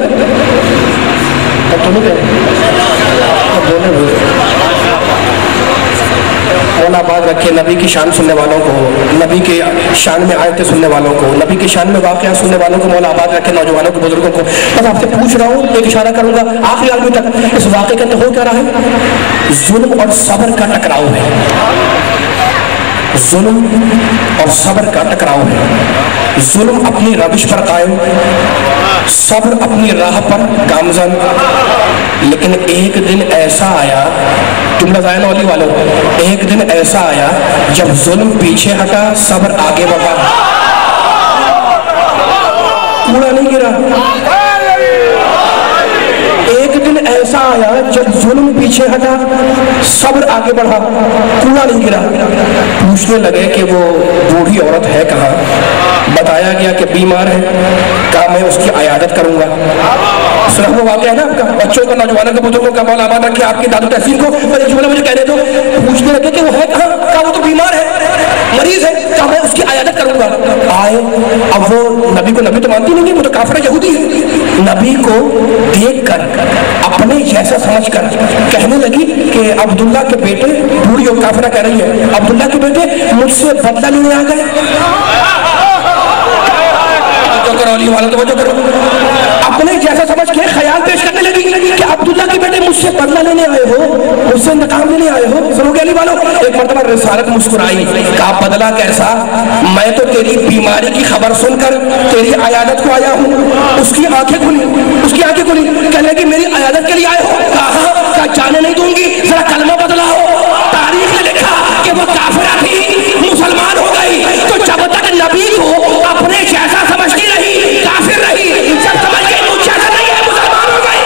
बात रखे नबी की शान सुनने वालों को, नबी के शान में आयतें सुनने वालों को, नबी की शान में वाक़या सुनने वालों को मौला आबाद रखे, नौजवानों को, बुजुर्गों को। बस आपसे पूछ रहा हूँ, एक इशारा करूंगा आखिरी आदमी तक, इस वाक़े के अंदर हो क्या रहा है, जुल्म और सब्र का टकराव है। जुल्म और सब्र का टकराव है। जुल्म अपनी रविश पर कायम, सब्र अपनी राह पर गामजन। लेकिन एक दिन ऐसा आया, जुमला ज़ाहिर होने वालों, एक दिन ऐसा आया जब जुल्म पीछे हटा, सब्र आगे बढ़ा, कूड़ा नहीं गिरा। एक दिन ऐसा आया जब जुल्म पीछे हटा, सब्र आगे बढ़ा, कूड़ा नहीं गिरा। पूछने लगे कि वो बूढ़ी औरत है कहाँ? बताया गया कि बीमार है, कहा मैं उसकी इयादत करूंगा। सुना वो वाक़या है ना आपका, बच्चों का, नौजवानों का, बुजुर्गों का, मौला आबाद रखे आपकी दादू तहसील को। मेरे जुमला मुझे कहने दो। पूछने लगे कि वो है कहाँ? कहा वो तो बीमार है, मरीज है, कहा मैं उसकी इयादत करूंगा। आए, अब वो नबी को नबी तो मानती नहीं, वो तो काफिर यहूदी है। नबी को देख कर अपने जैसा समझ कर कहने लगी कि अब्दुल्ला के बेटे, बूढ़ी और काफिरा कह रही है, अब्दुल्ला के बेटे मुझसे बदला लेने आ गए। अपने जैसा समझ के ख्याल पेश करने लगी कि अब्दुल्ला के बेटे मुझसे बदला लेने आए हो, मुझसे इंतकाम लेने आए हो। सुनोगे अली वालों, एक मरतबा रिसालत मुस्कुराई, कहा बदला कैसा, मैं तो तेरी बीमारी की खबर सुनकर तेरी इयादत को आया हूँ। उसकी आंखें खुली, कहने लगी मेरी इयादत के लिए आए हो? कहा जाने नहीं दूंगी, जरा कलमा बदलाओ। तारीख में लिखा कि वो काफिरा थी, मुसलमान हो गई। तो जब तक नबी को अपने जैसा समझती रही, काफिर रही, जब समझ गई मुझ जैसा नहीं है, मुसलमान हो गई।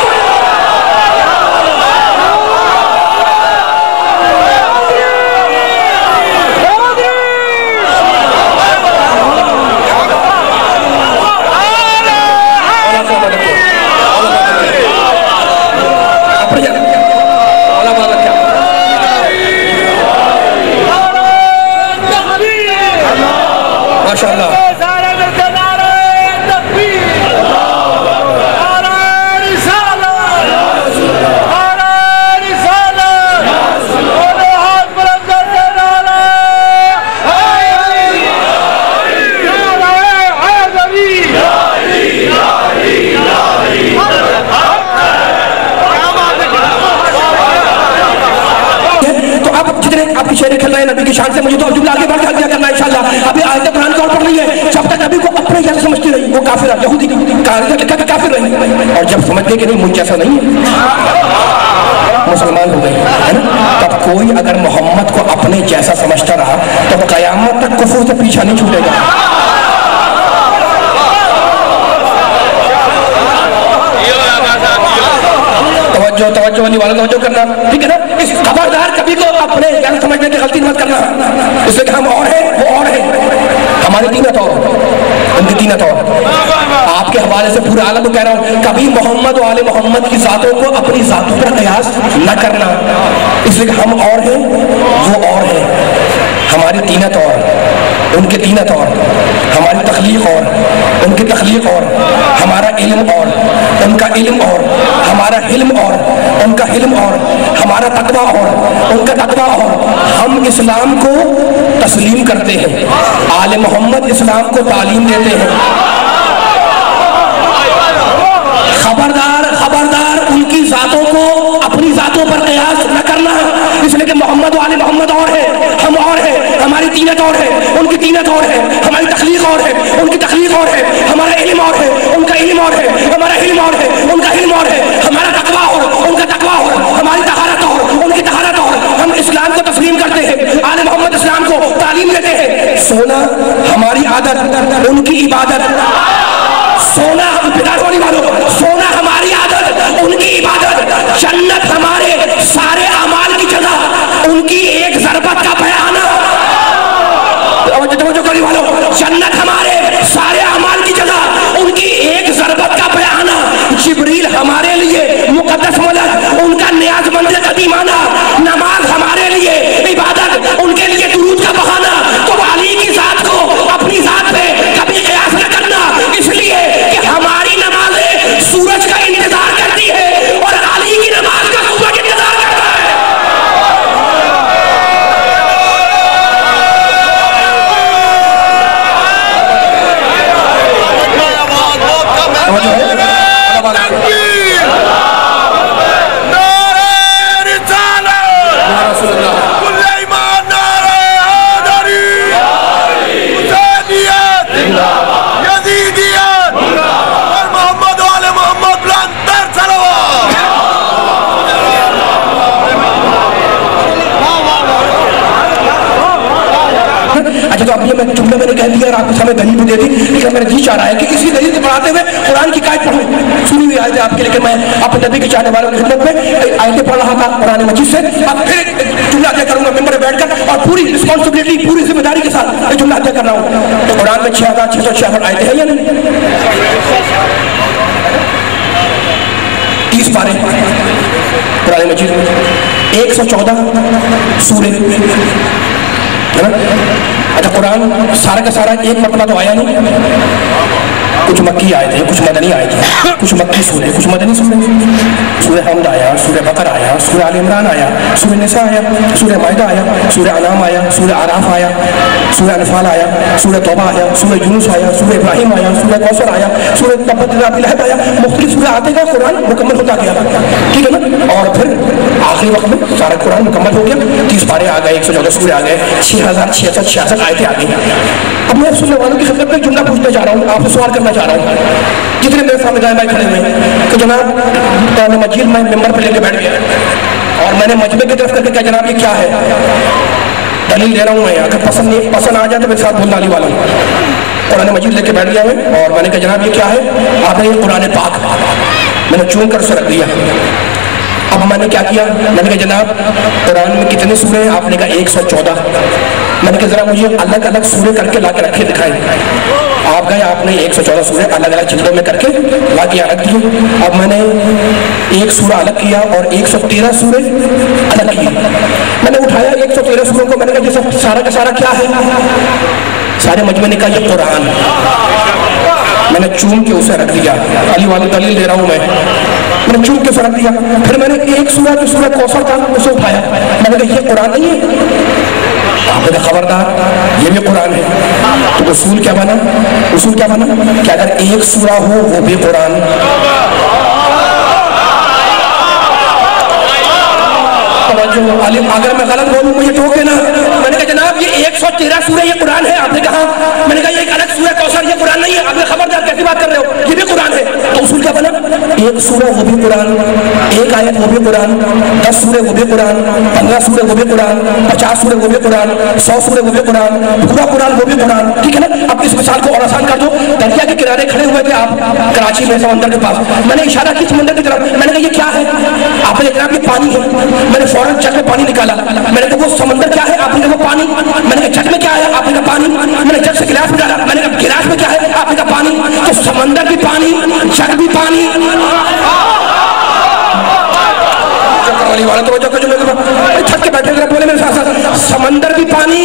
काफिर यहूदी कारीगर लिखा कि काफिर रही, और जब समझ गए कि नहीं मुझ जैसा नहीं है, मुसलमान हो गए, है ना। तब कोई अगर मोहम्मद को अपने जैसा समझता रहा तो कयामत तक कुफ्र से पीछा नहीं छूटेगा। तवज्जो वाली वाला तवज्जो करना, ठीक है ना। इस खबरदार कभी को अपने ज्ञान समझने की गलती मत करना, इसलिए कि हम और हैं वो और हैं, हमारी तीनत और उनकी तीनत और। आपके हवाले से पूरे आलम को कह रहा हूँ, कभी मोहम्मद और आले मोहम्मद की जातों को अपनी जातों पर कयास न करना, इसलिए कि हम और हैं वो और हैं, हमारी तीनत और उनकी तीनत और, हमारी तख्लीक और उनकी तख्लीक और, हमारा इल्म और उनका इल्म और, हमारा हिल्म और उनका हिल्म और, हमारा तकवा और उनका तकवा और। हम इस्लाम को तस्लीम करते हैं, आले मोहम्मद इस्लाम को तालीम देते हैं। खबरदार खबरदार उनकी जातों को अपनी जातों पर कयास न करना, इसलिए कि मोहम्मद वाले मोहम्मद और है, हम और है, हमारी तीनत और है, उनकी तीनत और है, हमारी तख्लीक और है, उनकी तख्लीक और है, हमारा इल्म और है, उनका इल्म और है, हमारा इल्म और है, उनका इल्म और है, हमारा तकवा और उनका तकवा और, हमारी तहारत और उनकी तहारत और। हम इस्लाम को तस्लीम करते हैं, आले मोहम्मद इस्लाम को तालीम देते हैं। सोना हमारी आदत, उनकी इबादत। सोना हम पिदार होने वालों, सोना हमारी आदत, उनकी इबादत। जन्नत हमारे सारे अमाल की जगह, उनकी एक ज़रबत का बयाना। जो करी वालों, जन्नत हमारे सारे अमाल की जगह, उनकी एक ज़रबत का बयाना। जिब्रील हमारे लिए मुकद्दस मलक, उनका नियाज़मंद कदीमाना। नमाज हमारे लिए इबादत, उनके लिए दुरूद का बहाना। तो अली की जात को अपनी जात पे कभी क़यास न करना, इसलिए कि हमारी नमाज़ें सूरज का इंतजार करती है और अली की नमाज का सूरज इंतजार करता है। तो अब ये मैं जुमला मैंने कह दिया और आपके सामने दलील भी दे दी, लेकिन मेरा जी चाह रहा है कि इसी दलील से पढ़ाते हुए कुरान की आयत पढ़ूं। सुनी हुई आयत है आपके, लेकिन मैं अपने नबी के चाहने वालों की खिदमत में आयतें पढ़ रहा था कुरान मजीद से। अब फिर जुमला अदा करूंगा मेंबर में बैठकर, और पूरी रिस्पॉन्सिबिलिटी पूरी जिम्मेदारी के साथ जुमला अदा कर रहा हूँ। तो कुरान में 6666 आयतें हैं या नहीं? 30 पारे कुरान मजीद में, 114 सूरे, है ना। अच्छा, कुरान सारा का सारा एक मरतबा तो आया नहीं, कुछ मक्की आए थे, कुछ मदनी आए थे, कुछ मक्की सूरे, कुछ मदनी सूरे। सूरे हमद आया, सूरे बकर आया, सूरे आल इमरान आया, सूरे निसा आया, सूरे माइदा आया, सूरे अनाम आया, सूरे आराफ आया, सूरे अनफाल आया, सूरे तौबा आया, सूरे यूनुस आया, सूरे इब्राहिम आया, सूरे कौसर आया, सूरे तब्बत लहब आया। मुख्तलिफ सूरे आते गए, कुरान मुकम्मल होता गया, ठीक है ना। और फिर आखिरी वक्त में सारा कुरान मुकम्मल हो गया, 30 पारे आ गए, 114 सूरे आ गए, 6666 आयतें आ गई। अब मैं सुनने वालों की खिदमत में जुमला पूछना चाह रहा हूँ, आपसे सवाल करना चाह रहा हूँ, जितने मेरे सामने दाएं बाएं खड़े हुए। तो जनाब कुरान मजीद में मेंबर पे लेके बैठ गया और मैंने मजमे की तरफ करके, क्या जनाब ये क्या है, दलील दे रहा हूँ मैं, अगर पसंद आ जाए तो मेरे साथ बोलने वाली वाला हूँ। कुरान मजीद लेके बैठ गया मैं और मैंने कहा जनाब ये क्या है? आपने ये कुरान पाक मैंने चुन कर उसे रख दिया। अब मैंने क्या किया, मैंने कहा जनाब कुरान में कितने सूरे हैं? आपने कहा 114। मैंने कहा जरा मुझे अलग अलग सूरे करके ला के रखे दिखाएं। आप गए, आपने 114 सूरे अलग अलग जिल्दों में करके ला के रख दिए। अब मैंने एक सूरा अलग किया और 113 सूरे अलग किए। मैंने उठाया 113 सूरों को, मैंने कहा ये सब सारा का सारा क्या है? सारे मजमे ने कहा ये कुरान। मैंने चूम के उसे रख दिया, अली वाली दलील दे रहा हूँ मैंने चूम के उसे रख दिया। फिर मैंने एक सूरा जो सूरा कौसर था उसे उठाया, मैंने कहा ये कुरान नहीं है? आपने कहा खबरदार ये भी कुरान है। तो उसूल क्या बना? उसूल क्या बना कि अगर एक सूरा हो वो भी कुरान, अगर मैं गलत बोलूं मुझे टोक देना। मैंने कहा जनाब ये 113 सूरे ये कुरान है। आपने कहा, मैंने कहा ये एक अलग सूरा कौसर ये कुरान नहीं है। आपने खबरदार की बात कर रहे हो, ये भी कुरान है। तो उसूल क्या बना, एक सूरह वो भी कुरान, एक आयत वो भी कुरान, 10 सूरह वो भी कुरान, 15 सूरह वो भी कुरान, 50 सूरह वो भी कुरान, 100 सूरह वो भी कुरान, पूरा कुरान वो भी कुरान, ठीक है ना। अब इस मिसाल को और आसान कर दो। दरिया के किनारे खड़े हुए थे आप कराची में समंदर के पास, मैंने इशारा किया समंदर की तरफ, मैंने कहा ये क्या है, आपने जनाब ये पानी है। मैंने फौरन जग में पानी निकाला, मैंने कहा वो समंदर क्या है, आपने कहा वो पानी। मैंने कहा जग में क्या है, आपने कहा पानी। मैंने जग से गिलास में डाला, मैंने कहा गिलास में क्या है, आपने कहा पानी। तो समंदर भी पानी, जग भी पानी। थक के बैठे बोले मेरे साथ साथ, समंदर भी पानी,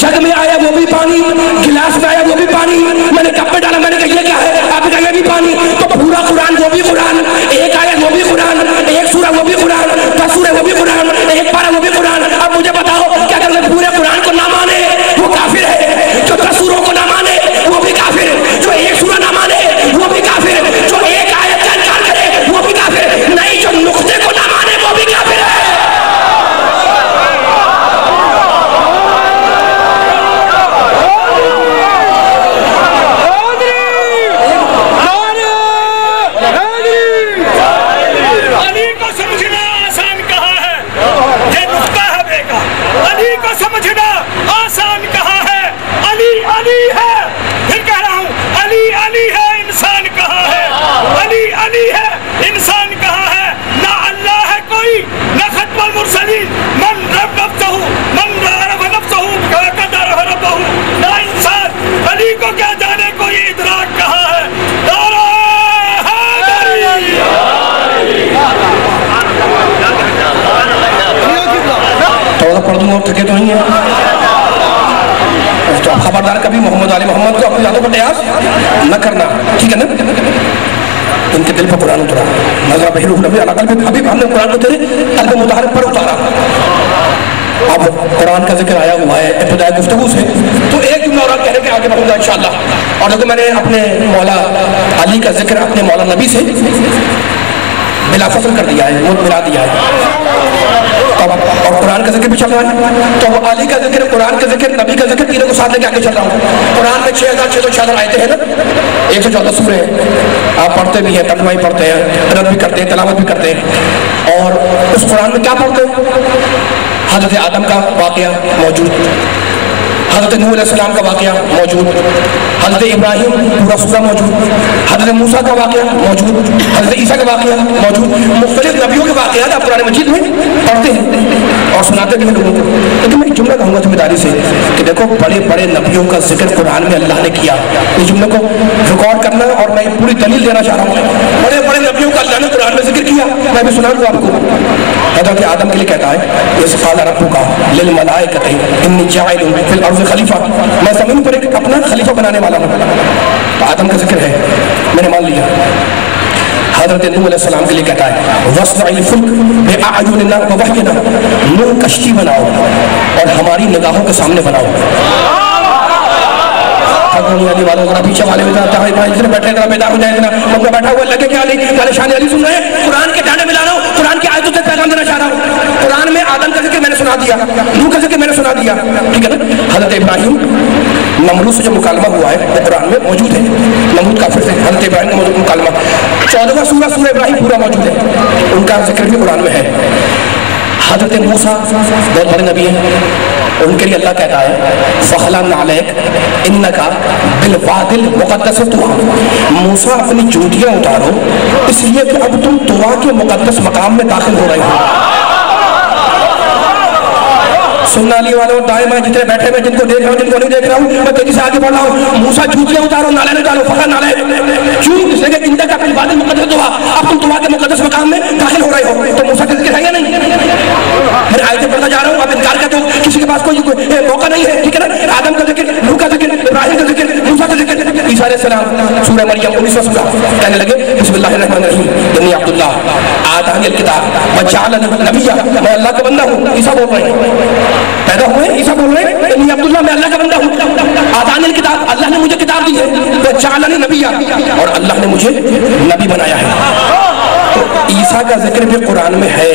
जग में आया वो भी पानी, गिलास में आया वो भी पानी, मैंने कप में डाला, मैंने कहा ये क्या है, आपने कहा ये भी पानी। तो पूरा कुरान वो भी कुरान, एक आयत वो भी कुरान, एक सूरह वो भी कुरान, 10 सूरह वो भी कुरान, एक पारा वो भी कुरान। अब मुझे बताओ क्या अगर पूरे कुरान को ना माने वो काफिर है, जो 10 सूरों को ना माने वो भी काफिर है, जो एक सूरह ना माने वो भी काफिर है, जो एक आयत का इनकार करे वो भी काफिर नहीं, जो नुक्ते को ना माने वो भी काफिर है। समझना आसान कहा है, अली अली है, फिर कह रहा हूँ अली अली है, इंसान कहा है, अली अली है, इंसान कहा है। ना अल्लाह है कोई, ना खत्मुल मुरसलीन, मन रब नफ्सहु, मन रब नफ्सहु कदर रब्बहु, ना इंसान अली को क्या जाने कोई इदराक कहा है। नारा हैदरी, थोड़ा पढ़ दूंगा, थके तो नहीं है। तो खबरदार कभी मोहम्मद आले मोहम्मद को अपनी यादों पर प्रयास न करना, ठीक है ना। इनके दिल पर कुरान उतरा, नजर बहिरू नबी अला कल्ब, अभी हमने कुरान को तेरे कल्ब मुताहरिफ पर उतारा। अब कुरान का जिक्र आया हुआ है इब्तिदाई गुफ्तगू से, तो एक जुमला और कहने के आगे बढ़ूंगा इंशाअल्लाह। और देखो मैंने अपने मौला अली का जिक्र अपने मौला नबी से बिला फसल कर दिया है, वो मिला दिया है। और कुरान का जिक्र भी चल रहा है, तो अली का जिक्र, कुरान का जिक्र, नबी का जिक्र, तीनों को साथ लेके आगे चल रहा हूँ। कुरान में 6600 आयतें हैं ना, 114 सूरे हैं, आप पढ़ते भी हैं, तर्जुमा भी पढ़ते हैं, रद भी करते हैं, तिलावत भी करते हैं। और उस कुरान में क्या पढ़ते हैं, हज़रत आदम का वाक़या मौजूद, हज़रत नूह अलैहिस्सलाम का वाक़या मौजूद, हज़रत इब्राहिम पूरा सूरा मौजूद, हज़रत मूसा का वाक़या मौजूद, हज़रत ईसा का वाक़या मौजूद, मुख्तलिफ नबियों के वाक़यात आप कुरान मजीद में पढ़ते हैं और सुनाते भी हैं लोगों को। लेकिन मैं एक जुमला कहूँगा जिम्मेदारी से कि देखो बड़े बड़े नबियों का जिक्र कुरान में अल्लाह ने किया। इस जुमले को रिकॉर्ड करना और मैं पूरी दलील देना चाह रहा हूँ। बड़े बड़े नबियों का अल्लाह ने कुरान में जिक्र किया, मैं भी सुना दूँ आपको। हज़रत आदम के लिए कहता है इस क़ाल रब्बुका लिल मलाइकति इन्नी जाइलुन फिल अर्ज़ि खलीफा, मैं ज़मीन पर एक अपना खलीफा बनाने वाला हूँ। तो आदम का जिक्र है, मैंने मान लिया। हज़रत नूह अलैहिस्सलाम के लिए कहता है वस्नइल फुल्क बिअअयुनिना व वहयिना, नूह कश्ती बनाओ और हमारी निगाहों के सामने बनाओ। अली वालों जरा पीछे वाले इतने बैठे जरा बेदार हो जाए, इतना मौका बैठा हुआ लगे क्या अली परेशानी अली सुन रहे हैं, कुरान के डांडे मिला रहा हूँ, कुरान की आयतों से पैगाम देना चाह रहा हूँ। कुरान में आदम का जिक्र मैंने सुना दिया, नूह का जिक्र मैंने सुना दिया, ठीक है ना। हज़रत इब्राहिम नमरूद से जो मुकालमा हुआ है वो कुरान में मौजूद है, नमरूद काफिर से हज़रत इब्राहिम का मौजूद मुकालमा, 14वां सूरह इब्राहिम पूरा मौजूद है, उनका जिक्र भी कुरान में है। हज़रत मूसा बहुत बड़े नबी हैं, उनके लिए अल्लाह कहता है फ़ख़लअना अलैक इन्नका बिलवादिल मुक़द्दस तुवा, मूसा अपनी जूतियाँ उतारो इसलिए कि अब तुम तुवा के मुक़द्दस मकाम में दाखिल हो रहे हो। सुनना अली वालों दाएं बाएं जितने बैठे मैं जिनको देख रहा हूँ जिनको नहीं देख रहा हूँ, मैं तेजी से आगे बढ़ रहा हूँ। मूसा जूतियाँ उतारो, नाले में डालो, फखर नाले क्यों, इसलिए कि इनका बिलवादिल मुक़द्दस तुवा, अब तुम तुवा के मुक़द्दस मकाम में दाखिल हो रहे हो। तो मूसा का जिक्र है या नहीं, मैं आयतें पढ़ता जा रहा हूँ, आप इनकार करते हो, किसी के पास कोई मौका नहीं है, ठीक है ना। आदम का जिक्र, नूह का जिक्र, इब्राहिम का जिक्र, मूसा का जिक्र, ईसा अलैहिस्सलाम, सूरह मरियम 19वां सूरा, कहने लगे बिस्मिल्लाहिर्रहमानिर्रहीम इन्नी अब्दुल्लाह आतानिल किताब व जअलनी नबिय्या, मैं अल्लाह का बंदा हूँ। ईसा बोल रहे हैं, पैदा हुए ईसा बोल रहे हैं इन्नी अब्दुल्लाह, मैं अल्लाह का बंदा हूँ। आतानिल किताब, अल्लाह ने मुझे किताब दी है, व जअलनी नबिय्या, और अल्लाह ने मुझे नबी बनाया है। तो عیسیٰ کا ذکر بھی قرآن میں ہے.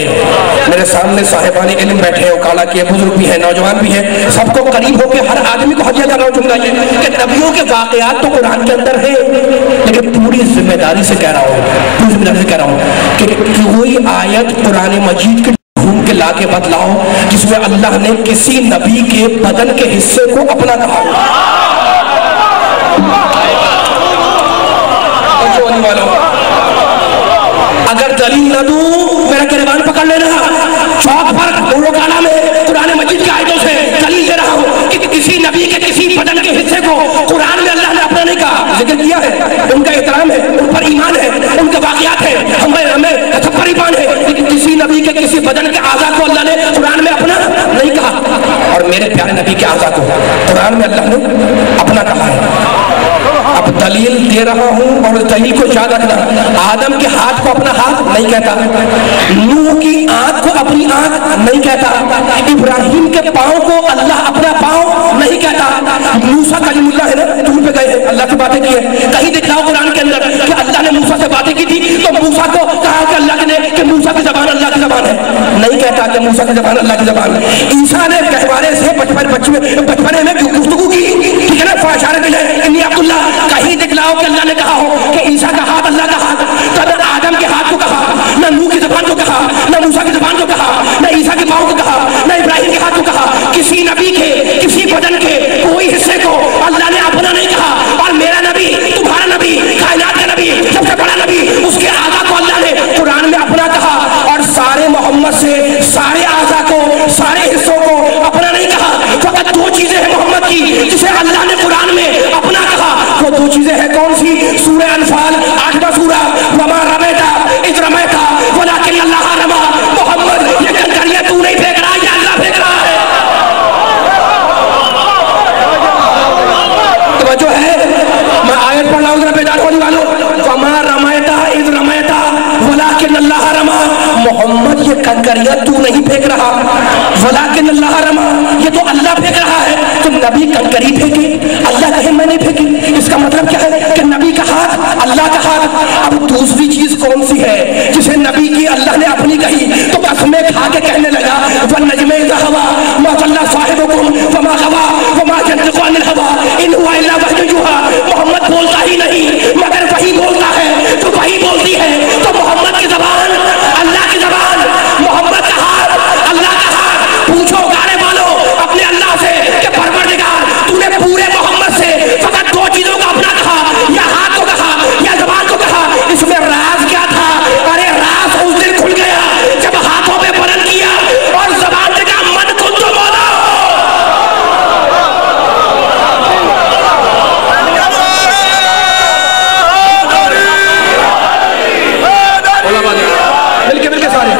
میرے سامنے صاحبان علم بیٹھے ہیں, اوکالا کیے, بزرگ بھی ہیں, نوجوان بھی ہیں, سب کو قریب ہو کے ہر آدمی کو ہدیہ کرنا چاہتا ہے کہ نبیوں کے واقعات تو قرآن کے اندر ہیں, لیکن پوری ذمہ داری سے کہہ رہا ہوں کہ کوئی آیت قرآن مجید کے ڈھونڈ کے لا کے بتلاؤ جس میں اللہ نے کسی نبی کے بدن کے حصے کو اپنا کہا. اگر دلیل نہ دوں میرا گریبان پکڑ لینا. چوک پر اوکالا میں قرآن مجید کی آیتوں سے دلیل دے رہا ہوں کہ کسی نبی کے کسی بدن کے حصے کو قرآن میں اللہ نے اپنا نہیں کہا. ذکر کیا ہے, ان کا احترام ہے, ان پر ایمان ہے, ان کے واقعات ہیں, ہمیں سب پر ایمان ہے, لیکن کسی نبی کے کسی بدن کے اعضاء کو اللہ نے قرآن میں اپنا نہیں کہا. اور میرے پیارے نبی کے اعضاء کو قرآن میں اللہ نے اپنا کہا ہے. اب دلیل دے رہا ہوں اور دلیل کو یاد رکھنا. آدم کے ہاتھ کو اپنا ہاتھ نہیں کہتا, نوح کی آنکھ کو اپنی آنکھ نہیں کہتا, ابراہیم کے پاؤں کو اللہ اپنا پاؤں نہیں کہتا. موسیٰ کلیم اللہ ہے نا, دور پہ گئے ہیں, اللہ کی باتیں کی ہے. کہیں دکھلاؤ قرآن کے اندر کہ اللہ نے موسیٰ سے باتیں کی تھی تو موسیٰ کو کہا کہ اللہ نے کہ موسیٰ کی زبان اللہ کی زبان ہے, نہیں کہتا کہ موسیٰ کی زبان اللہ کی زبان ہے. عیسیٰ نے گہوارے سے بچپنے میں گفتگو کی, ٹھیک ہے نا, فاشارہ کے لئے انی عبداللہ. کہیں دکھلاؤ کہ اللہ نے کہا ہو کہ عیسیٰ کا ہاتھ اللہ کا ہاتھ. نہ آدم کے ہاتھ کو کہا, نہ نوح کی زبان کو کہا, نہ موسیٰ کی زبان کو کہا, نہ عیسیٰ کے پاؤں کو کہا, نہ ابراہیم کے ہاتھ کو کہا. کسی نبی کے کسی بدن کے کوئی حصے کو اللہ نے اپنا نہیں کہا. اور میرا نبی, تمہارا نبی, کائنات کا نبی, سب سے بڑا نبی, اس کے اعضاء کو اللہ نے قرآن میں اپنا کہا. اور سارے محمد سے سارے اعضاء کو سارے حصوں کو اپنا نہیں کہا. فقط دو چیزیں ہیں محمد کی جسے اللہ نے قرآن میں اپنا کہا. وہ دو چیزیں ہیں کون سی؟ سورہ انفال 8واں سورہ, وما رمیتا اذ رمیتا ولکن اللہ رما. محمد یہ کنکریاں تو نہیں پھینک رہا, یہ اللہ پھینک رہا ہے. توجہ ہے, میں آیت پڑھ رہا ہوں, ذرا بیدار ہونے والوں. وما رمیتا اذ رمیتا ولکن اللہ رما. محمد یہ کنکریاں تو نہیں پھینک رہا, ولکن اللہ رما, یہ تو اللہ پھینک رہا ہے. تو نبی کنکری پھینکے, اللہ کہے میں نہیں پھینکی. اس کا مطلب کیا ہے کہ نبی کا ہاتھ اللہ کا ہاتھ. اب دوسری چیز کون سی ہے جسے نبی کی اللہ نے اپنی کہی تو قسمیں کھا کے کہنے لگا وَالنَّجْمِ إِذَا هَوَىٰ مَا ضَلَّ صَاحِبُكُمْ وَمَا غَوَىٰ وَمَا يَنطِقُ عَنِ الْهَوَىٰ إِنْ هُوَ إِلَّا وَحْيٌ يُوحَىٰ. محمد بولتا ہی نہیں مگر وہی بولتا ہے. تو وہی بولتی ہے تو محمد کی زبان اللہ کی زبان, محمد کا ہاتھ اللہ کا ہاتھ. پوچھو گانے والوں اپنے اللہ سے کہ پروردگار تو نے پورے محمد سے فقط دو چیزوں کا اپنا کہا, یا ہاتھ کو کہا یا زبان کو کہا. اس میں راز کیا تھا؟ ارے راز اس دن کھل گیا جب ہاتھوں پہ بلند کیا اور زبان سے کہا من کن تو مولا. مل کے سارے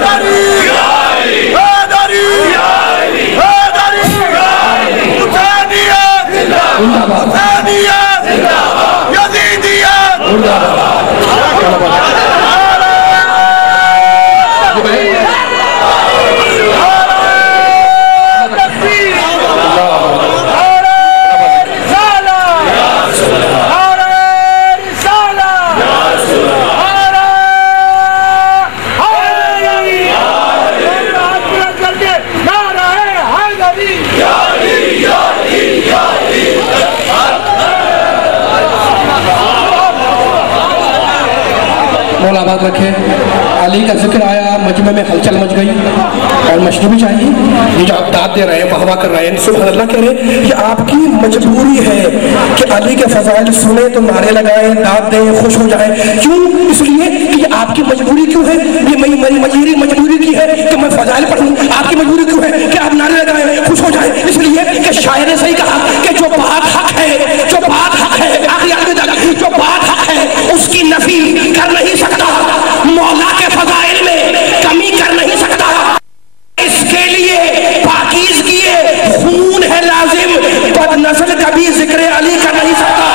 رکھے. علی کا ذکر آیا, مجمع میں ہلچل مچ گئی اور مچنی بھی چاہیے. یہ جو آپ داد دے رہے ہیں, واہ واہ کر رہے ہیں, سبحان اللہ کہہ رہے ہیں, یہ آپ کی مجبوری ہے کہ علی کے فضائل سنیں تو نعرے لگائیں, داد دیں, خوش ہو جائیں. کیوں؟ اس لیے کہ یہ آپ کی مجبوری کیوں ہے, یہ میری مجبوری کی ہے کہ میں فضائل پڑھوں. آپ کی مجبوری کیوں ہے کہ آپ نعرے لگائیں, خوش ہو جائیں. اس لیے کہ شاعر نے صحیح کہا کہ جو بات حق ہے, جو بات حق ہے, آخری آدمی تک جو بات حق ہے اس کی نفی کر نہیں سکتا, مولا کے فضائل میں کمی کر نہیں سکتا. اس کے لیے پاکیزگی خون ہے لازم, بد نسل کبھی ذکر علی کر نہیں سکتا.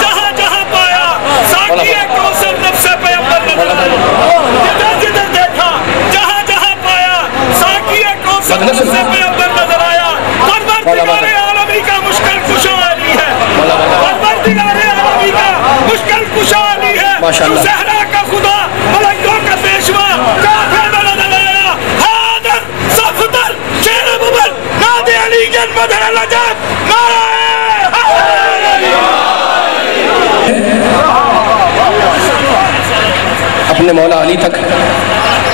جہاں جہاں پایا ساقی کوثر نفس پیغمبر نظر آیا, جدھر دیکھا جہاں جہاں پایا ساقی کوثر نفس پیغمبر نظر آیا. پروردگار عالمی کا مشکل माशाअल्लाह। सहरा का खुदा, मलाइकों का पेशवा, काफिर बना दलाया, हादर सफदर शेर मुबल, नादे अली जन्मत अलजब, अपने मौला अली तक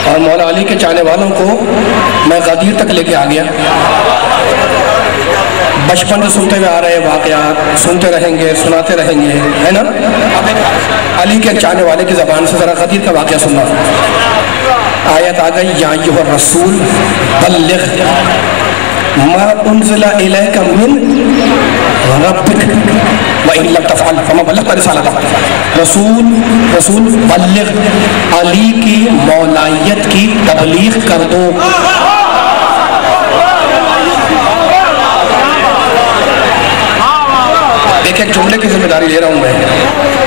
और मौला अली के चाहने वालों को मैं गदीर तक लेके आ गया। बचपन से सुनते हुए आ रहे वाक़यात सुनते रहेंगे, सुनाते रहेंगे, है ना। अब अली के चाहने वाले की ज़बान से ज़रा गदीर का वाक़या सुनना। आयत आ गई, या अय्युहर रसूल बल्लिग़ मा उन्ज़िला इलैका मिन रब्बिक व इन लम तफ़अल फमा बल्लग़्ता रिसालतह। रसूल बल्लिग़, अली की मौलायत की तबलीग कर दो। एक जुमले की जिम्मेदारी ले रहा हूँ मैं,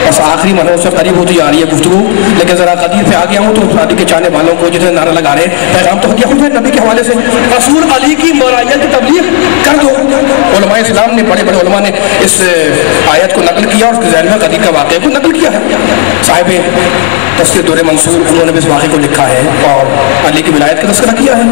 बस आखिरी महीनों से करीब होती जा रही है गुफ्तगू, लेकिन ज़रा कदीर पे आ गया हूँ तो शादी के चाहने वालों को जितने नारा लगा रहे हैं पैगाम तो दिया हूँ नबी के हवाले से। रसूल अली की मौलायत की तबलीग कर दो। उलमाए इस्लाम ने, बड़े बड़े उलमा ने इस आयत को नकल किया और उसके ज़हन में कदीर का वाक़े को नकल किया है। साहिब तफ़सीर दुर्र मंसूर उन्होंने भी इस वाक़े को लिखा है और अली की विलायत का तज़किरा किया है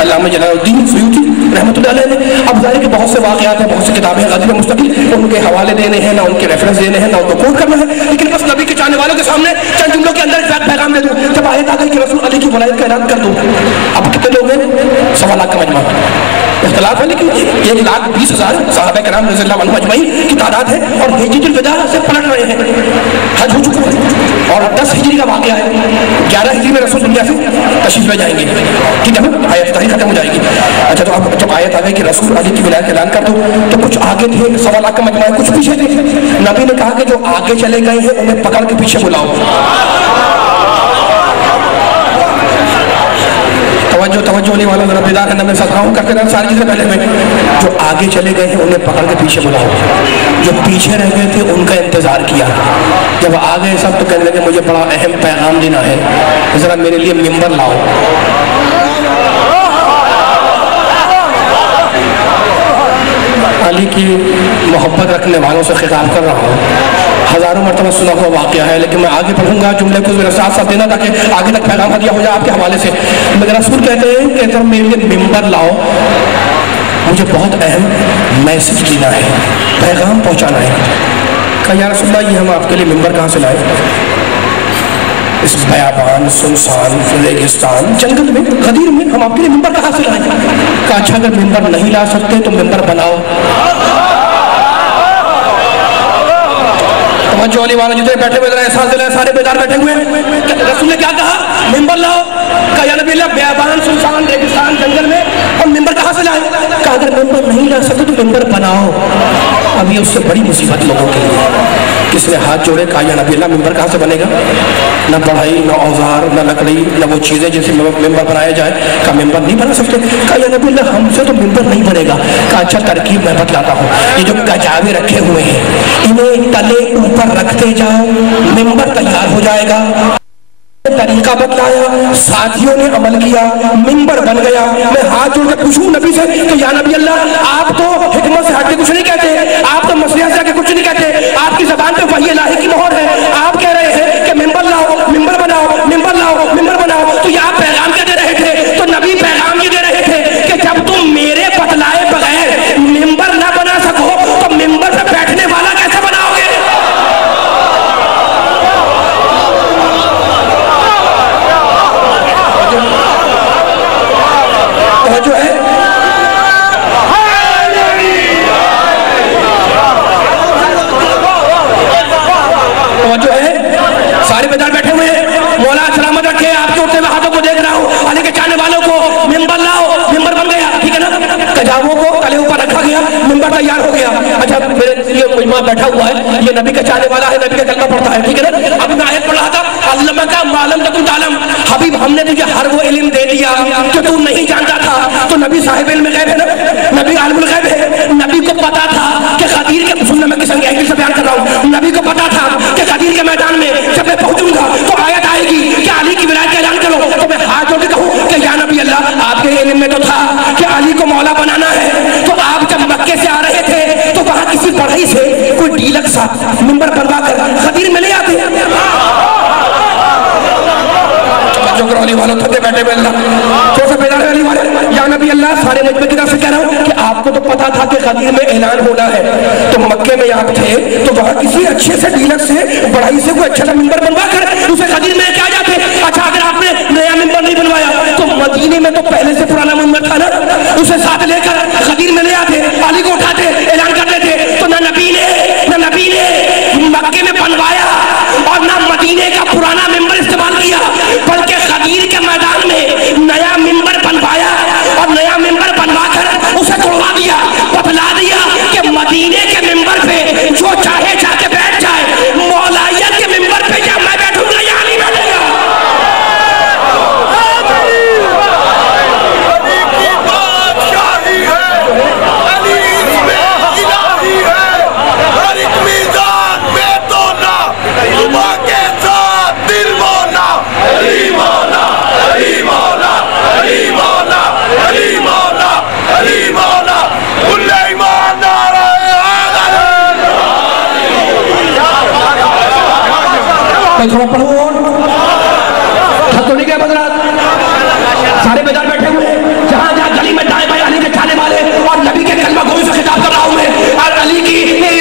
अल्लामा जलालुद्दीन सुयूती रहमतुल्लाह अलैह ने। अब ज़ाहिर के बहुत से वाक़यात हैं, बहुत सी किताबें गदीर मुस्तकिल, उनके हवाले देने हैं, ना उनके रेफरेंस देने हैं, ना उनको कोट करना है, लेकिन बस नबी के चाहने वालों के सामने चंद जुमलों के अंदर पैगाम दे दूँ। जब आयत आ गई कि रसूल अली की वलायत का ऐलान कर दो, अब कितने लोग हैं? 1.25 लाख का मजमा, इख्तिलाफ है, लेकिन 1,20,000 सहाबा किराम रज़ियल्लाहु अन्हुम अजमईन की तादाद है और हिज्रतुल विदा से पलट रहे हैं, हज हो चुका है और 10 हिजरी का वाक़या है। 11 हिजरी में रसूल दुनिया से तशरीफ ले जाएंगे, ठीक है ना, आयत तारीख खत्म हो जाएगी। अच्छा, तो अब जब आयत आ गई कि रसूल अली की विलायत का ऐलान कर दो, तो कुछ आगे थे, 1.25 लाख का मजमा है, कुछ पीछे थे। नबी ने कहा कि जो आगे चले गए हैं उन्हें पकड़ के पीछे बुलाओ। तवज्जो नहीं वालों, जरा बेदार करना में सखाऊं करते रहना सारी चीज़ें पहले में। जो आगे चले गए हैं उन्हें पकड़ के पीछे बुलाओ, जो पीछे रह गए थे उनका इंतज़ार किया। जब आ गए सब तो कहने लगे मुझे बड़ा अहम पैगाम देना है, ज़रा मेरे लिए मिंबर लाओ। अली की मोहब्बत रखने वालों से खिताब कर रहा हूँ, हज़ारों मरतबा सुना हुआ वाक़या है, लेकिन मैं आगे पढ़ूंगा जुमले को मेरे साथ साथ देना ताकि आगे तक पैगाम दिया हो जाए आपके हवाले से। मेरे रसूल कहते हैं कि जब मेरे लिए मिंबर लाओ, मुझे बहुत अहम मैसेज देना है, पैगाम पहुँचाना है। कहा या रसूल अल्लाह, ये हम आपके लिए मिंबर कहाँ से लाए? इस बयाबान सुनसान रेगिस्तान जंगल में गदीर में हम आपके लिए मिंबर कहाँ से लाए? कहा अच्छा, अगर मिंबर नहीं ला सकते तो मिंबर बनाओ। जो अली वाले जितने बैठे हुए एहसास दिलाए, सारे बेदार बैठे हुए हैं। रसूल ने क्या कहा? मिंबर लाओ। कहा या नबी अल्लाह, बयाबान सुनसान रेगिस्तान जंगल में हम मिंबर कहाँ से लाए? कहा अगर मिंबर नहीं ला सकते तो मिंबर बनाओ। अब ये उससे बड़ी मुसीबत लोगों के लिए। किसने हाथ जोड़े, कहा या नबी अल्लाह, मिंबर कहाँ से बनेगा? न बढ़ाई, न औजार, न लकड़ी, न वो चीज़ें जिससे मिंबर बनाया जाए। कहा मिंबर नहीं बना सकते। कहा या नबी अल्लाह, हमसे तो मिंबर नहीं बनेगा। कहा अच्छा, तरकीब मैं बतलाता हूँ। ये जो गजावे रखे हुए हैं, इन्हें तले ऊपर रखते जाओ, मिंबर तैयार हो जाएगा। तरीका बतलाया, साथियों ने अमल किया, मिंबर बन गया। मैं हाथ जोड़ के पूछूं नबी से कि या नबी अल्लाह, आप तो हिकमत से हट के कुछ नहीं कहते, आप तो मसलिहत से हट के कुछ नहीं कहते, आपकी ज़बान पे वही इलाही की मोहर है। आप कह रहे हैं कि मिंबर लाओ, मिंबर बनाओ, मिंबर लाओ, मिंबर बनाओ, तो ये आप पैगाम क्या दे रहे थे? तो नबी पैगाम ये दे रहे थे कि जब तुम मेरे बतलाए बगैर मिंबर ना बना सको तो मिंबर पे बैठने वाला कैसे बनाओगे? जो है सारे बेदार बैठे हुए हैं। मौला सलामत रखे, आपके उठते हुए हाथों को देख रहा हूँ। अली के चाहने वालों को मिंबर लाओ, मिंबर बन गया, ठीक है ना। कजावों को तले ऊपर रखा गया, मिंबर तैयार हो गया। अच्छा, मेरे ये मुजमा बैठा हुआ है, ये नबी का चाहने वाला है, नबी का कलमा पढ़ता है, ठीक है ना। अभी मैं आयत पढ़ रहा था, अल्लमा का मालम तकुन तालम, हबीब हमने तुझे हर वो इल्म दे दिया जो तू नहीं जानता था। तो नबी साहिब इल्म गैब है ना, नबी आलिमुल गैब है। नबी को पता था कि गदीर के, सुनना मैं किस एंगल से बयान कर रहा हूँ, नबी को पता था कि गदीर के मैदान में जब मैं पहुंचूंगा तो आयत आएगी कि अली की विलायत का ऐलान करो। तो मैं हाथ जोड़ के कहूँ कि या नबी अल्लाह, आपके इल्म में तो था कि अली को मौला बनाना है। तो आप जब मक्के से आ रहे थे तो वहां किसी बढ़ई से कोई डीलक्स सा मिंबर बनवा कर गदीर में ले आते। सारे में अल्लाह तो से बेदार वाली वाले या नबी अल्लाह सारे मजमे की तरफ से कह रहा हूँ कि आपको तो पता था कि गदीर में ऐलान होना है, तो मक्के में आप थे तो वहाँ किसी अच्छे से डीलर से बढ़ाई से कोई अच्छा मिंबर बनवा कर उसे गदीर में क्या जाते। अच्छा अगर आपने नया मिंबर नहीं बनवाया तो मदीने में तो पहले से पुराना मिंबर था ना, उसे साथ लेकर गदीर में ले आते, अली को उठाते, ऐलान करते थे। तो ना नबी ने मक्के में बनवाया और ना मदीने का पुराना मिंबर इस्तेमाल किया, बल्कि गदीर के मैदान में नया मिंबर बनवाया और नया मिंबर बनवाकर उसे तोड़वा दिया, बतला दिया कि मदीने के मिंबर पे जो चाहे जाके बैठ जाए, मौलाइयत के मिंबर पे जब मैं बैठूंगा या नहीं बैठूंगा। थोड़ा पढ़ो और हाथ तो नहीं गया बदरात, सारे बेदार बैठे हुए जहां जहां गली में दाएं बाएं अली के चाहने वाले और नबी के कलमा गोई से खिताब कर रहा हूं मैं, और अली की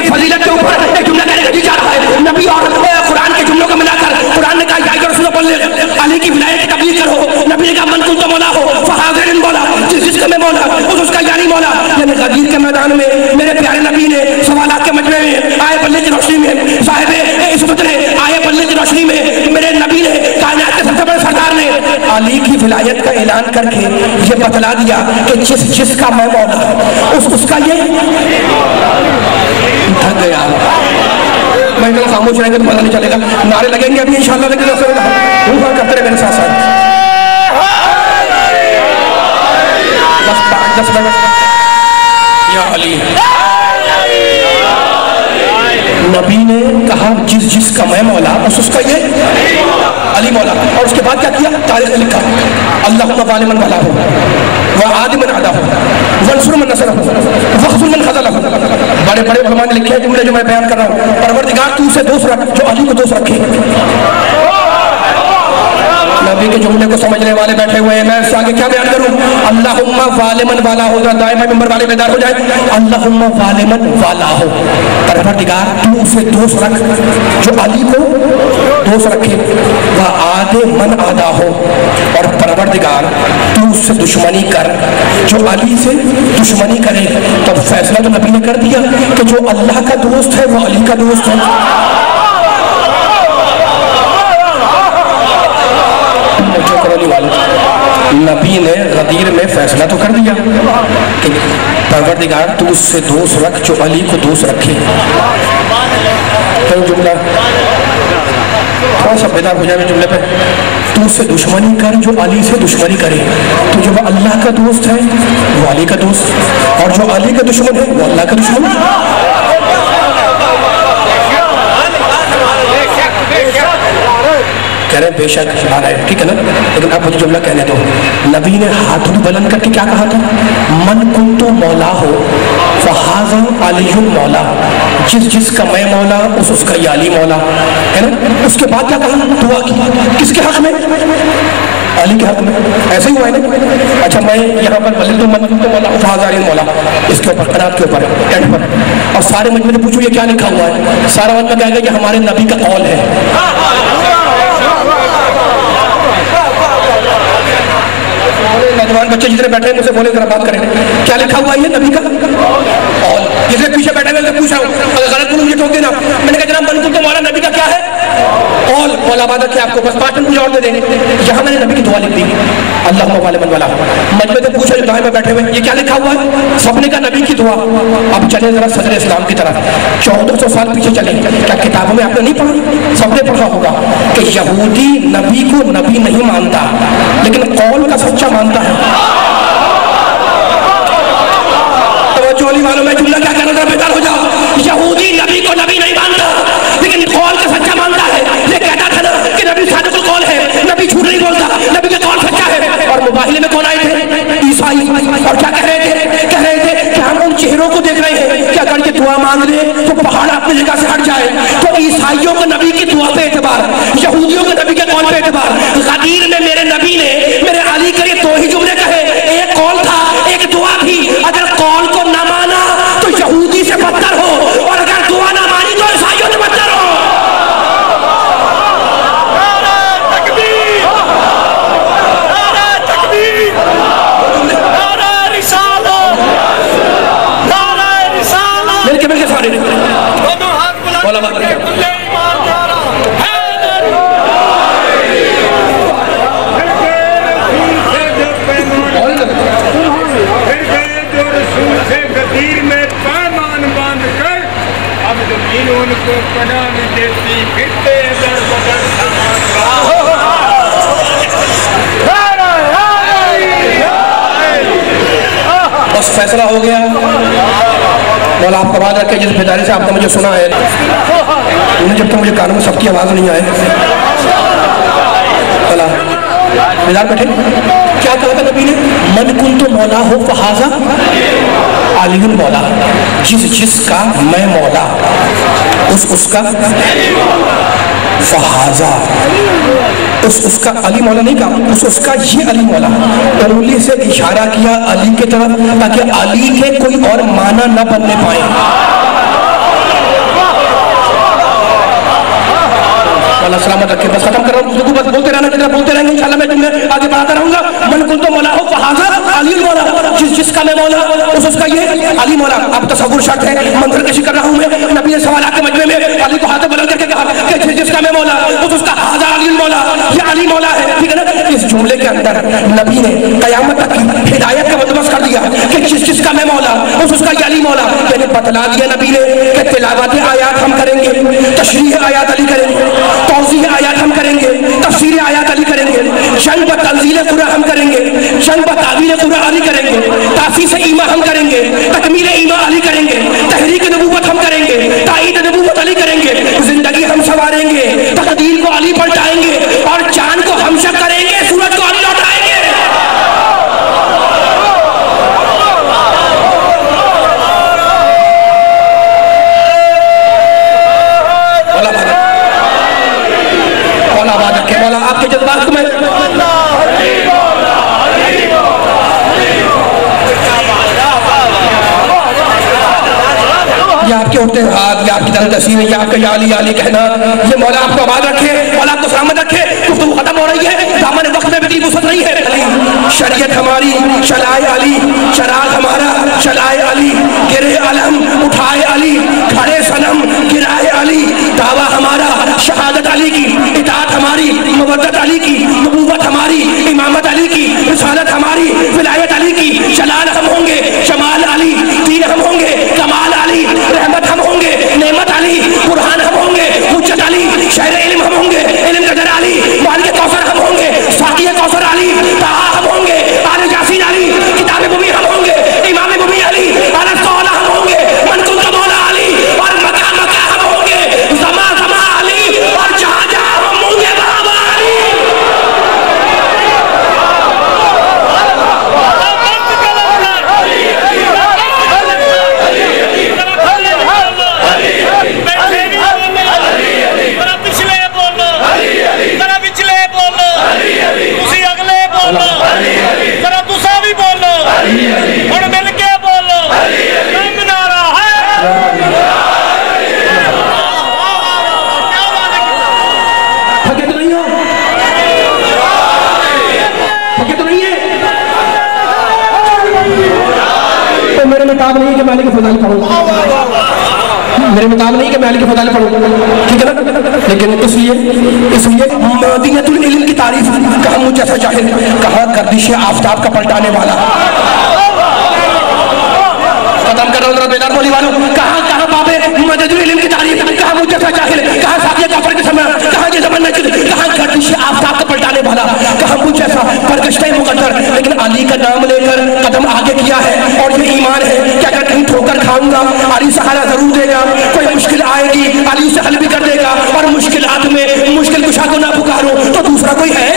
फजीलत के ऊपर एक जुमला कहने का जा रहा है। नबी और कुरान के जुमलों को मिलाकर कुरान ने कहा या रसूल अल्लाह अली की विलायत की तबलीग करो। नबी ने कहा मन कुल तो मौला हो फहाज़िर मौला, जिसका मैं मौला उसका यानी मौला। यानी गदीर के मैदान में मेरे प्यारे नबी ने सवालात के मजमे में आए बल्ले की रोशनी में साहिब इस्मत ने आए बल्ले की रोशनी में मेरे नबी ने कायनात के सबसे बड़े सरदार ने अली की विलायत का ऐलान करके ये बतला दिया कि जिसका मैं मौला उसका ये थक गया। मैं इतना खामोश रहेंगे तो पता नहीं चलेगा, नारे लगेंगे अभी इंशाअल्लाह, लेकिन करते रहे मेरे साथ साथ। या अली नबी ने कहा जिसका मैं मौला उसका ये अली मौला। और उसके बाद क्या किया, तारीख में लिखा अल्लाहुम्मा वालिमन वाला हो व आदिमन आदा हो वंसुर मन नसर हो वखजुल मन खजल हो। बड़े बड़े उलमा ने लिखे हैं जुमले जो मैं बयान कर रहा हूँ। परवरदिगार तू उसे दोस्त रख जो अली को दोस्त रखे। नबी के जुमले को समझने वाले बैठे हुए हैं, मैं इससे आगे क्या बयान करूं। अल्लाहुम्मा वालिमन वाला हो, दायमा मिंबर वाले बेदार हो जाए। अल्लाहुम्मा वालिमन वाला हो, परवरदिगार तू उसे दोस्त रख जो अली को दोस्त रखे। वह आदे मन आदा हो, और परवरदिगार तू उससे दुश्मनी कर जो अली से दुश्मनी करे। तब फैसला तो नबी ने कर दिया कि जो अल्लाह का दोस्त है वो अली का दोस्त है। नबी ने गदीर में फैसला तो कर दिया कि परवरदिगार तू उससे दोस्त रख जो अली को दोस्त रखे। तो जुमला थोड़ा सा बेदार हो जाए जुमले पे, तू उससे दुश्मनी कर जो अली से दुश्मनी करे। तो जो अल्लाह का दोस्त है वो अली का दोस्त, और जो अली का दुश्मन है वो अल्लाह का दुश्मन। कह रहे बेशक आ रहा है, ठीक है ना, लेकिन आप मुझे जुमला कहने दो। नबी ने हाथ बुलंद करके क्या कहा था, मन कुंतु मौला हो फहाज़ा अलीयुल मौला, जिसका मैं मौला उसका ये अली मौला, है ना। उसके बाद क्या कहा, दुआ की किसके हक में, अली के हक में। ऐसे ही हुआ है ना। अच्छा मैं यहाँ पर बल्ले तो मन कुंतु मौला फहाज़ा अलीयुल मौला, इसके ऊपर कनात के ऊपर एंड पर, और सारे मजमे में पूछो ये क्या लिखा हुआ है। सारा मतलब क्या है कि हमारे नबी का कौल है। नौजवान बच्चे जितने बैठे हैं मुझसे बोले जरा बात करें, क्या लिखा हुआ है नबी का कौल। जिसने पीछे बैठे हुए पूछा अगर गलत बोलूं मुझे ठोक देना। मैंने कहा जनाब मन तो हमारा नबी का क्या है कौल, मौला बात रखे आपको, बस 5 मिनट मुझे और दे देंगे। यहाँ मैंने नबी की दुआ लिख दी अल्लाहुम्मा वालिमन वाला। मजमे में पूछा जो दाएं में बैठे हुए ये क्या लिखा हुआ है, सबने का नबी की दुआ। अब चले जरा सदर इस्लाम की तरफ, 1400 साल पीछे चले। क्या किताबों में आपने नहीं पढ़ा, सबने पढ़ा होगा कि यहूदी नबी को नबी नहीं मानता लेकिन कौल का सच्चा मानता है। चोली वालों में जुमला क्या कहना था, बेकार हो जाओ। यहूदी नबी को नबी नहीं मानता लेकिन कौल का सच्चा मानता है। ये कहता था ना कि नबी सादिकुल कौल है, नबी झूठ नहीं बोलता, नबी का कौल सच्चा है। और मुबाहिले में कौन आए थे, ईसाई, और क्या कह रहे थे कि हम उन चेहरों को देख रहे हैं कि अगर ये दुआ मांग ले तो पहाड़ अपनी जगह से हट जाए। तो तो ईसाइयों को नबी की दुआ पे एतबार, यहूदियों को नबी के कौल पे एतबार। गदीर में मेरे नबी ने मेरे अली के लिए 2 ही जुमले कहे, एक कौल था एक दुआ थी। अगर कौल को न माना तो यहूदी से बदतर हो, और अगर दुआ ना मानी तो ईसाइयों से बदतर हो। उनको पनाह नहीं देती, फिरते इधर उधर बस फैसला हो गया। मौला आपका बात रखे, जिस बेदारी से आपने मुझे सुना है, उन्हें जब तक मुझे कानों में सबकी आवाज़ नहीं आए। चला बेदार बैठे। क्या कहा था नबी ने? मन कुन तो मौला हो फहाजा अलीउल मौला, जिसका मैं मौला उसका फहाजा, उसका अली मौला नहीं कहा, उसका ये अली मौला। उंगली से इशारा किया अली के तरफ, ताकि अली के कोई और माना न बनने पाए। सलामत रखे। बस खत्म कर रहा हूँ, बस बोलते रहना, जितना बोलते रहेंगे इंशाल्लाह मैं तुम्हें आगे बढ़ाता रहूंगा। मन कुल तो मौला हो फहाजा अली मौला, जिसका मैं मौला उसका ये अली मौला। अब तसव्वुर शर्त है, मंजर कशी कर रहा हूँ मैं। नबी ने सवाल के मजमे में अली को हाथ बुलंद करके कहा कि जिसका मैं मौला उसका हाजा अली मौला, ये अली मौला है, ठीक है ना। इस जुमले के अंदर नबी ने कयामत तक की हिदायत का बंदोबस्त कर दिया कि जिसका मैं मौला उसका ये अली मौला। मैंने बतला दिया नबी ने कि तिलावत आयात हम करेंगे, तशरीह आयात अली करेंगे, तौज़ीह आयात हम करेंगे, तफसीर आयात अली करेंगे, जंग ब तंज़ील कुरान हम करेंगे, जंग ब तावील कुरान अली करेंगे, तासीस ईमा हम करेंगे, तकमील ईमा अली करेंगे, तहरीक नबूवत हम करेंगे, ताईद नबूवत अली करेंगे, जिंदगी हम संवारेंगे, तकदीर को अली पलटाएंगे, और चांद को हम शक करेंगे, सूरज को अली लौटाएंगे। आपके जज्बात को मैं ये आपके उठते हाथ, ये आपकी तरह तस्वीर, ये आपका याली याली कहना, ये मौला आपको आबाद रखे, मौला आपको सलामत रखे। गुफ्तगू खत्म हो रही है, दामन वक्त में भी वुसअत नहीं है। शरीयत हमारी चलाए अली, चराग हमारा चलाए अली, गिरे अलम उठाए अली, खड़े सनम गिराए अली, दावा हमारा शहादत अली की, इताअत हमारी मवद्दत अली की, नबूवत हमारी इमामत अली की, रिसालत हमारी विलायत अली की, जलाल हम होंगे जमाल अली, दीन हम होंगे कमाल अली, रहमत हम होंगे नेमत अली, कुरान हम होंगे हुज्जत अली, शहर इल्म हम होंगे इल्म कदर अली, मालिक कौसर हम होंगे साकी कौसर अली, ताहा हम होंगे आले यासीन अली, किताब मुबी हम होंगे इमाम मुबी अली, अलग कौला हम होंगे मनकुल मौला अली, और मका मका हम होंगे जमा जमा अली, और जहां जहां हम होंगे बाबा अली। मेरे मुताब नहीं कि मैं अली के फज़ाइल पढ़ूंगा, मेरे मुताब नहीं कि मैं अली के फज़ाइल पढ़ूंगा, ठीक है ना। लेकिन इसलिए मदीनतुल इल्म की तारीफ कहा मुझ जैसा जाहिल, कहा गर्दिश आफताब का पलटाने वाला। खत्म कर रहा हूँ बेदार बोली वालों, कहाँ बाबे मदीनतुल इल्म की तारीफ, कहा मुझ जैसा जाहिल, कहा साकिया काफर के समय, कहा ये ज़मान में, कहा गर्दिश आफताब का पलटाने वाला, कहा मुझ जैसा परकश्ते मुकद्दर। लेकिन अली का नाम लेकर कदम आगे किया है, और ये ईमान है कि अगर कहीं ठोकर खाऊंगा अली सहारा जरूर देगा, कोई मुश्किल आएगी अली उसे हल भी कर देगा, और मुश्किलात में मुश्किल कुशा को ना पुकारो तो दूसरा कोई है।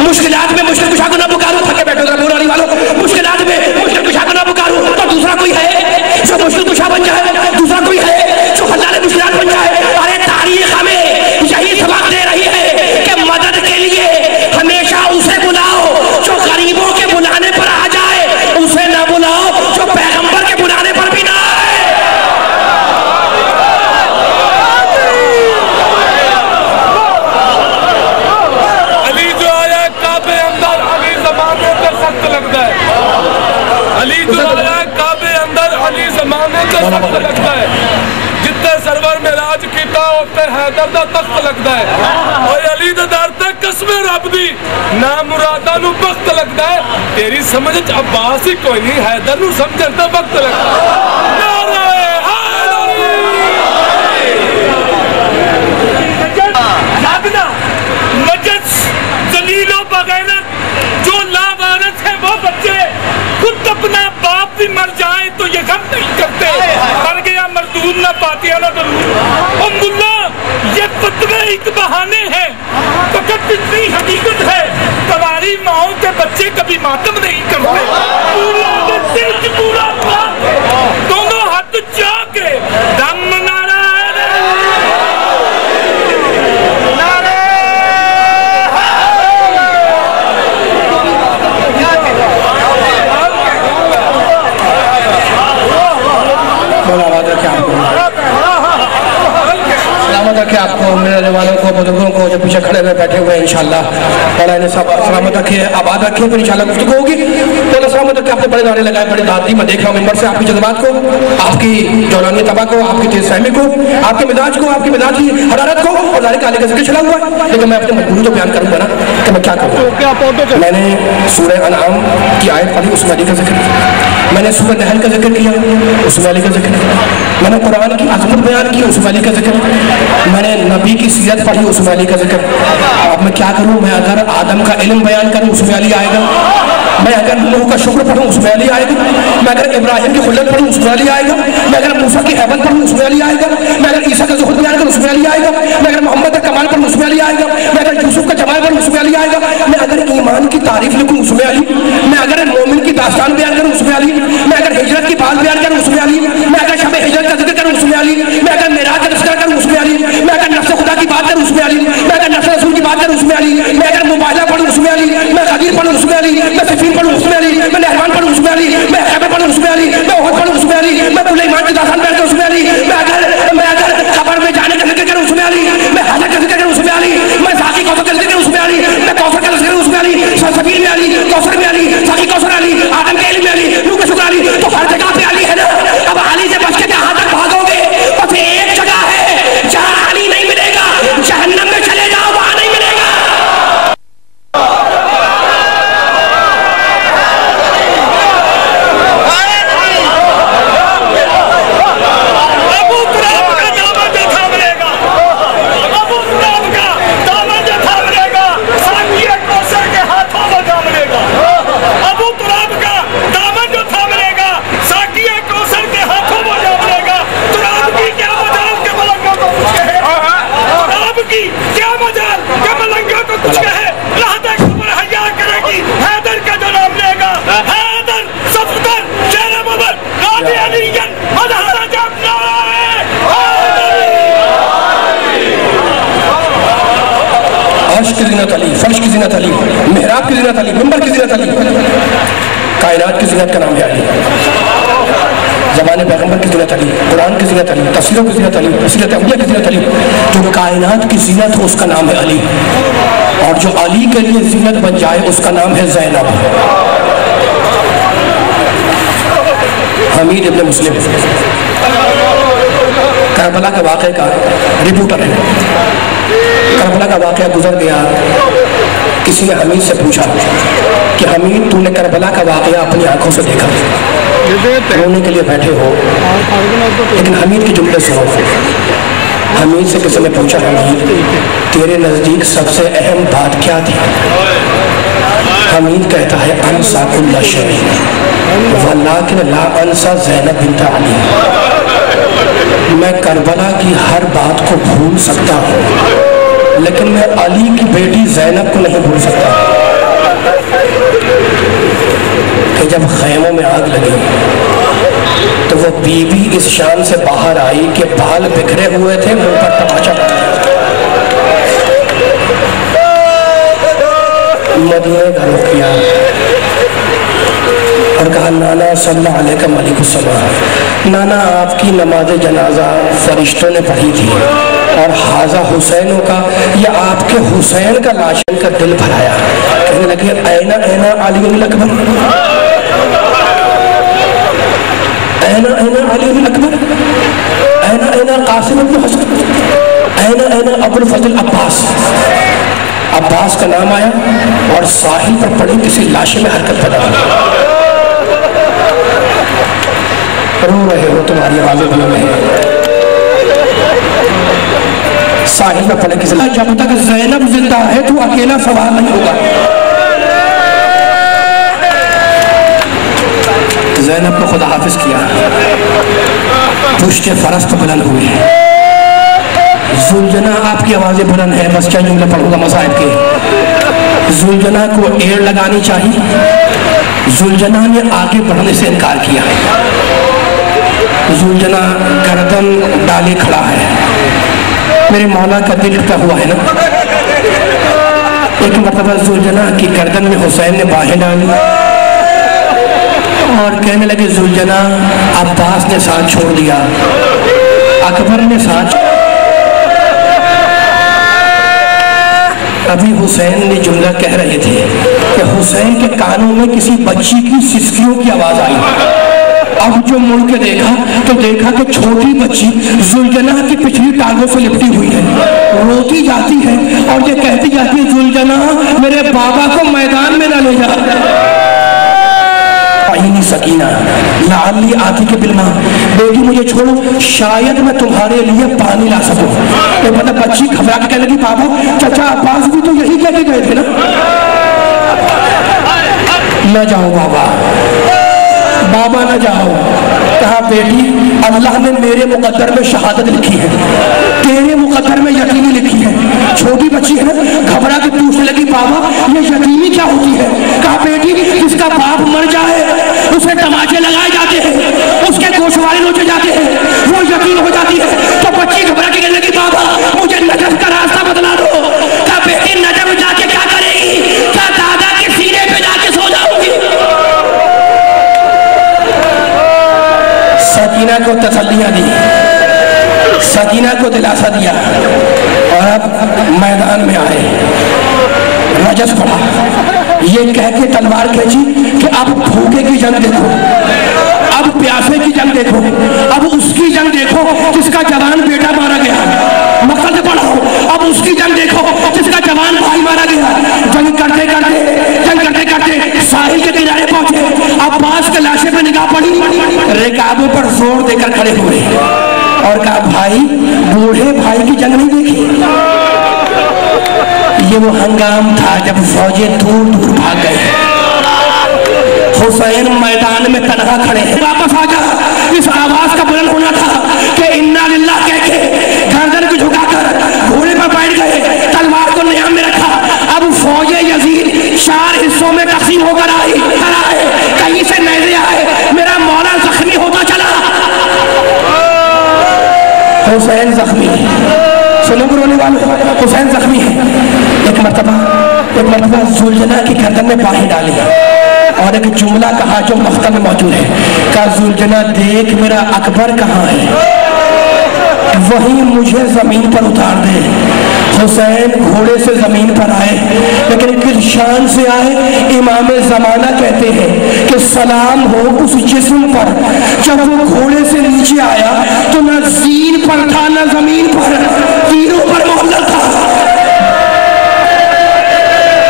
मुश्किलात में मुश्किल कुशा को ना पुकारो, थके बैठो जरा वालों, मुश्किलात में मुश्किल कुशा को ना पुकारो तो दूसरा कोई है जो मुश्किल कुशा बन जाए, दूसरा कोई है जो हल्लाल मुश्किलात बन जाए। अरे तारीख हमें यही सबक दे रही है कि मदद के लिए हमेशा उसे बुलाओ जो गरीबों के बुलाने पर आ जाए, उसे ना बुलाओ जो पैगंबर के बुलाने पर भी ना आए। अली जो आया काबे अंदर, अली जमाने पे सख्त लगता है। अली जो आया काबे अंदर, अली जमाने पे सख्त लगता है। जितने सरवर में राज किया उतने हैदर दा तख्त लगता है। और अली दे दर ते कसमे रब दी ना मुरादा नू वक्त लगता है। तेरी समझ अब्बास ही कोई नहीं, हैदर नू समझण ते वक्त लगता है। नारे लागना मजद जलीलो बगैर जो लावारिस है वो बच्चे खुद अपना बाप भी मर जाए तो ये गम नहीं करते। मर गया मजदूर ना पातिया ना दरूर। ओ मुल्ला ये फतवे एक बहाने हैं, फकत इतनी हकीकत है तुम्हारी माओ के बच्चे कभी मातम नहीं करते। पूरा दिल पूरा बाप दोनों हाथ जाके दम नारा रखे आपको, मेरे जवानों को, बुजुर्गों को जो पीछे खड़े हुए बैठे हुए हैं इंशाल्लाह मौला ने सब सलामत रखे, आबाद रखे। फिर इंशाल्लाह गुफ्तगू होगी। तो सलामत रखे, आपने बड़े नारे लगाए, बड़ी दादी मैं देख रहा हूँ मिंबर से आपकी जज्बात को, आपकी जौलानी तबा को, आपकी तेज सहमी को, आपके मिजाज को, आपकी मिजाज की हरारत को, और जारी काले का जिक्र चला हुआ है। लेकिन मैं अपनी मजबूरी तो बयान करूँगा ना कि मैं क्या करूँ। मैंने सूरह अनआम की आयत पढ़ी, उसमें अली का जिक्र। मैंने सूरह नहल का जिक्र किया, उसमें अली का जिक्र। मैंने कुरान की अज़मत बयान की, उसमें अली का जिक्र। मैंने नबी की सीरत पढ़ी, उसमें अली का जिक्र। अब मैं क्या करूं, मैं अगर आदम का इल्म बयान करूं उसमें अली आएगा, मैं अगर नूह का शुक्र पढ़ूं उसमें अली आएगा, मैं अगर इब्राहिम की खुल्लत पढ़ूं उसमें अली आएगा, मैं अगर मूसा की हैबत पढ़ूं उसमें अली आएगा, मैं अगर ईसा का ज़ुहद बयान करूं उसमें अली आएगा, मैं अगर मोहम्मद का कमाल पढ़ूं उसमें अली आएगा, मैं अगर यूसुफ का जमाल पढ़ूं उसमें अली आएगा, मैं अगर ईमान की तारीफ लिखूं उसमें अली, मैं अगर मोमिन की दास्तान बयान करूं उसमें अली, मैं अगर हिजरत की बात बयान करूं उसमें अली, मैं अगर शब हिजरत का जिक्र करूं उसमें अली, मैं अगर मेराज का तज़किरा करूं उसमें अली, मैं अगर नफ्स खुदा की बात करूं उसमें अली, मैं अगर नफ्स रसूल की बात करूं उसमें अली, मैं अगर मुबाहिला पढ़ूं उसमें अली, मैं गदीर पढ़ूं उसमें अली, मैं सिफीन पढ़ूं उसमें अली, मैं नहरवान पढ़ूं उसमें अली, मैं खैबर पढ़ूं उसमें अली, मैं ओहद पढ़ूं उसमें अली, मैं सुलेमान की दास्तान पढ़ूं उसमें अली, मैं अगर कब्र में जाने का जिक्र करूं उसमें अली, मैं हजर का जिक्र करूं उसमें अली, मैं साकी कौसर का जिक्र करूं उसमें अली, मैं कौसर का जिक्र करूं उसमें अली, सलसबील में अली, कौसर में अली, साकी कौसर अली, आदम के इल्म में अली, नूह के शुक्र अली। तो हर जगह पे अली है ना। अब अली से बच के कहां तक भागोगे? बस एक जगह है जहां अली नहीं मिलेगा, जहन्नम में चले जाओ, वहां नहीं मिलेगा। फर्श की ज़ीनत अली, मेहराब की ज़ीनत अली, मिंबर की ज़ीनत अली, कायनात की ज़ीनत का नाम है अली, ज़माने पैगंबर की ज़ीनत अली, कुरान की ज़ीनत अली, तफसीरों की ज़ीनत अली, सीरत अम्बिया की ज़ीनत अली। जो कायनात की ज़ीनत हो उसका नाम है अली, और जो अली के लिए ज़ीनत बन जाए उसका नाम है ज़ैनब। हमीद इब्न मुस्लिम करबला के वाक़े का रिपोर्टर है। करबला का वाक़या गुजर गया, किसी ने हमीद से पूछा कि हमीद तूने करबला का वाक़या अपनी आंखों से देखा, रोने के लिए बैठे हो, लेकिन हमीद की जुमले सुनो। हमीद से किसी ने पूछा, हमीद तेरे नज़दीक सबसे अहम बात क्या थी? हमीद कहता है अनसा कुल्ला शै वलाकिन ला अनसा ज़ैनब बिन्त अली। मैं करबला की हर बात को भूल सकता हूँ, लेकिन मैं अली की बेटी ज़ैनब को नहीं भूल सकता। कि जब खैमों में आग लगी तो वो बीवी इस शान से बाहर आई कि बाल बिखरे हुए थे, मुंह पर तमाचा मदीने का रुख किया और कहा नाना सल्लल्लाहु अलैहि वसल्लम, नाना आपकी नमाज जनाजा फरिश्तों ने पढ़ी थी और हाजा हुसैनों का, या आपके हुसैन का लाशन का दिल भराया। कहने लगे ऐना ऐना अली अकबर, ऐना ऐना अली अकबर, ऐना ऐना कासिम इब्न हसन, ऐना ऐना अबुल फजल अब्बास। अब्बास का नाम आया और साहिल पर पड़ी किसी लाश में हरकत पैदा हुई। रो रहे हो, तुम्हारी आवाज़ें बुलंद हैं। साहिल में पड़े किसी, जब तक ज़ैनब जिंदा है तू अकेला सवार नहीं होगा। ज़ैनब को खुदा हाफिज किया, पुश्ते फरस तो बुलंद हुए। जुलजना, आपकी आवाज़ें बुलंद है, बस चंद जुमले पढ़ूंगा मसाइब के। जुलजना को एड़ लगानी चाहिए, जुलजना ने आगे बढ़ने से इनकार किया। जुलजना गर्दन डाले खड़ा है, मेरे मौला का दिल टूटा हुआ है ना। एक मरतबा जुलजना की गर्दन में हुसैन ने बाहें डाली और कहने लगे जुलजना, अब्बास ने साथ छोड़ दिया, अकबर ने साथ। अभी हुसैन ने जुमला कह रहे थे कि हुसैन के कानों में किसी बच्ची की सिसकियों की आवाज आई। अब जो मुड़ के देखा तो देखा कि छोटी बच्ची जुलजना की पिछली टांगों से लिपटी हुई है, रोती जाती है और ये कहती जाती है जुलजना मेरे बाबा को मैदान में न ले जा। सकीना लाली आती के बिलमा, बेटी मुझे छोड़ो, शायद मैं तुम्हारे लिए पानी ला सकूं। तो मतलब बच्ची घबरा के कहने लगी बाबा चाचा अब्बास भी तो यही कह के गए थे ना। न जाओ बाबा, बाबा न जाओ। कहा बेटी अल्लाह ने मेरे मुकद्दर में शहादत लिखी है, तेरे मुकद्दर में यकीनी लिखी है। छोटी बच्ची है ना, घबरा के पूछने लगी बाबा ये यकीनी क्या होती है। कहा बेटी जिसका बाप मर जाए उसे तमाचे लगाए जाते हैं, उसके गोशवारे नोचे जाते हैं, वो यकीन हो जाती है। तो बच्ची घबरा के कहने लगी बाबा मुझे नजफ का रास्ता बतला दो। कहा बेटी नजफ जाके क्या करेगी, क्या दादा के सीने पे जाके सो जाऊंगी। सकीना को तसल्लियां दी, सकीना को दिलासा दिया और अब मैदान में आए। रजस पड़ा, ये कह के तलवार खींची कि अब भूखे की जंग देखो, अब प्यासे की जंग देखो, अब उसकी जंग देखो जिसका जवान बेटा मारा गया। मकसद पढ़ो, अब उसकी जंग देखो जिसका जवान भाई मारा गया। जंग करते करते साहिल के किनारे पहुंचे। अब्बास के लाशे पे निगाह पड़ी, रिकाबों पर जोर देकर खड़े हुए और कहा भाई बूढ़े भाई की जंग नहीं देखी। ये वो हंगाम था जब फौजें दूर दूर भाग गए, हुसैन मैदान में तनहा खड़े हैं। वापस आ जा, इस आवाज का बुलंद होना था कि इन्ना लिल्लाह कह के गर्दन को झुकाकर घोड़े पर बैठ गए, तलवार को नियाम में रखा। अब फौजे यजीद 4 हिस्सों में तकसीम होकर आई, कहीं से नजरे आए, मेरा मौला जख्मी होता चला। हुसैन जख्मी, सुनो रोने वाले, हुसैन जख्मी है। एक मरतबा जुलजना की गर्दन में बाहें डाली और एक जुमला कहा जो मख्तम में मौजूद है। कहा जुलजना देख मेरा अकबर कहाँ है, वही मुझे जमीन पर उतार दे। हुसैन घोड़े से जमीन पर आए, लेकिन किस शान से आए। इमाम ज़माना कहते हैं कि सलाम हो उस जिस्म पर, जब वो घोड़े से नीचे आया तो न ज़ीन पर था न जमीन पर, तीरों पर मोहल्लत था।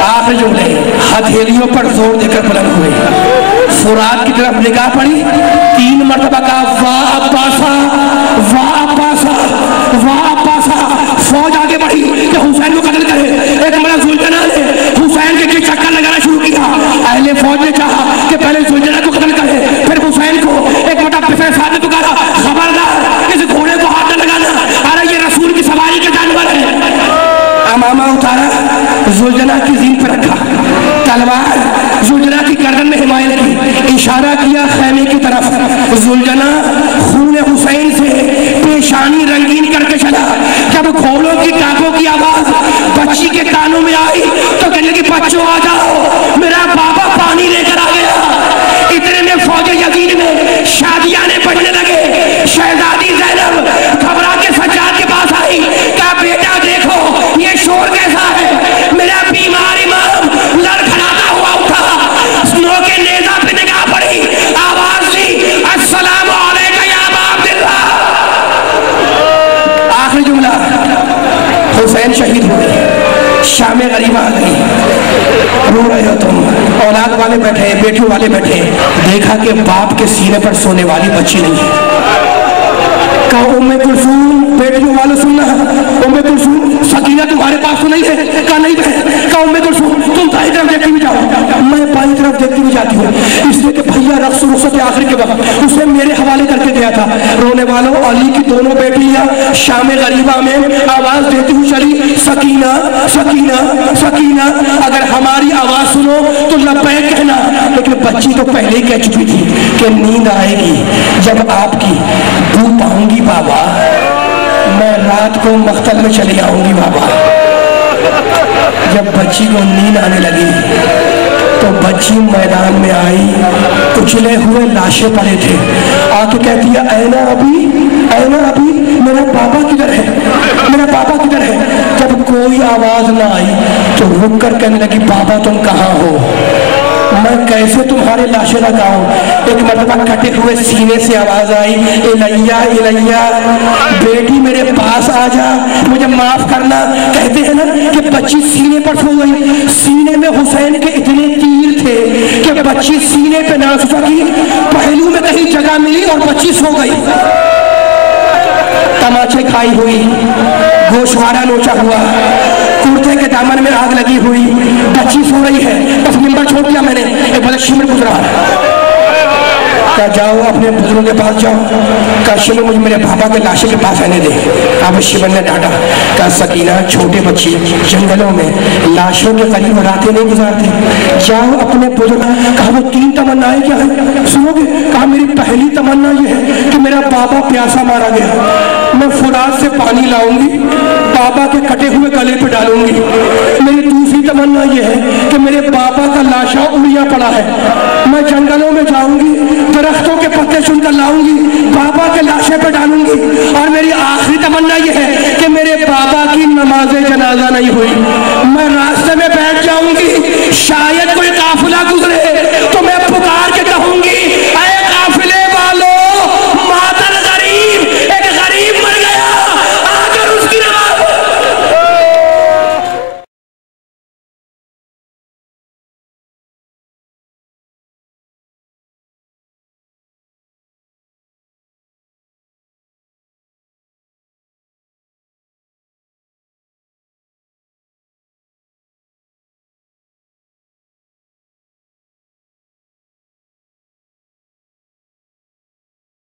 आखिरी जुमले हथेलियों पर जोर देकर बुलंद हुए। फुरात की तरफ निगाह पड़ी, 3 मरतबा कहा वाह अब्बासा, वाह अब्बासा, वाह अब्बासा। फौज आगे बढ़ी कि हुसैन को कत्ल करे। एक मरा जुलजना ने हुसैन के चक्कर लगाना शुरू किया। अहले फौज ने चाहा कि पहले जुलजना को कत्ल करे, फिर हुसैन को। एक मोटा पिफे साहब ने पुकारा खबरदार इस घोड़े को हाथ न लगाना, अरे ये रसूल की सवारी के जानवर है। अमामा उतारा, जुलजना की जीन पर रखा, तलवार जुलजना की गर्दन में हिमायत की, इशारा किया खैमे की तरफ। जुलजना हुसैन से पेशानी रंगीन करके चला। जब घोड़ों की टापों की आवाज बच्ची के कानों में आई तो कहने लगी बच्चों आ जाओ, मेरा बाबा पानी लेकर आ गया। इतने में फौज यजीद में शादियाने पढ़ने लगे। शहजादी ज़ैनब घबरा के सज्जाद के पास आई, कहा बेटा देखो ये शोर कैसा है। मेरा बीमार इमाम लड़खड़ाता हुआ उठा, स्नो के नेज़ा पे निगाह पड़ी, आवाज दी अस्सलाम अलैका या अबा अब्दुल्लाह। आखिरी जुमला, हुसैन शहीद हो गए, शाम गरीबा आ गई। रो रहे हो तुम, औलाद वाले बैठे, बेटियों वाले बैठे, देखा कि बाप के सीने पर सोने वाली बच्ची नहीं है। कहा उम्मे कुलसूम, बेटियों वाले सुनना, उम्मे कुलसूम सकीना तुम्हारे पास तो नहीं है? कहा नहीं है। कहा उम्मे कुलसूम तुम दाई तरफ देखती भी जाओ, मैं बाई तरफ देखती भी जाती हूँ, इसलिए कि भैया रक्स रुखसत आखिर के वक्त उसे मेरे हवाले करके गया था। रोने वालों, अली की दोनों बेटियां शाम गरीबा में आवाज देती हुई चली, सकीना सकीना सकीना, अगर हमारी आवाज सुनो तो लब्बैक कहना। लेकिन बच्ची तो पहले ही कह चुकी थी कि नींद आएगी जब आपकी बू पाऊंगी बाबा, मैं रात को मख्तल में चली आऊंगी बाबा। जब बच्ची को नींद आने लगी तो बच्ची मैदान में आई, कुचले हुए लाशें पड़े थे, आके कहती है ऐना अभी, ऐना अभी, मेरा पापा किधर है, मेरा पापा किधर है। जब कोई आवाज ना आई तो रुक कर कहने लगी बाबा तुम कहाँ हो, मैं कैसे तुम्हारे लाशें लगाऊं। एक मर्तबा कटे हुए सीने से आवाज आई, इलैया इलैया, बेटी मेरे पास आ जा, मुझे माफ करना। कहते हैं ना कि बच्ची सीने पर सो गई, सीने में हुसैन के इतने तीर थे कि बच्ची सीने पे ना सकी, पहलू में कहीं जगह मिली और बच्ची सो गई। तमाचे खाई हुई, गोशवारा नोचा हुआ, कुर्ते के दामन में आग लगी हुई, बच्ची सो रही है। बस मिंबर छोड़ दिया मैंने, एक बड़ा शिमर गुजरा, कहा जाओ अपने बुजुर्गों के पास जाओ। कहा शिमर मुझे मेरे पापा के लाशे के पास आने दे। अब शिमर ने डांटा, कहा सकीना छोटे बच्चे जंगलों में लाशों के करीब रातें नहीं गुजारते, जाओ अपने बुजुर्ग। कहा वो 3 तमन्नाएं क्या है सुनोगे? कहा मेरी पहली तमन्ना ये है कि मेरा बाबा प्यासा मारा गया, मैं फुरात से पानी लाऊंगी, बाबा के कटे हुए गले पे डालूंगी। मेरी दूसरी तमन्ना ये है कि मेरे बाबा का लाशा उड़िया पड़ा है, मैं जंगलों में जाऊंगी, दरख्तों के पत्ते चुनकर लाऊंगी, बाबा के लाशे पे डालूंगी। और मेरी आखिरी तमन्ना ये है कि मेरे बाबा की नमाज जनाजा नहीं हुई, मैं रास्ते में बैठ जाऊंगी, शायद कोई काफिला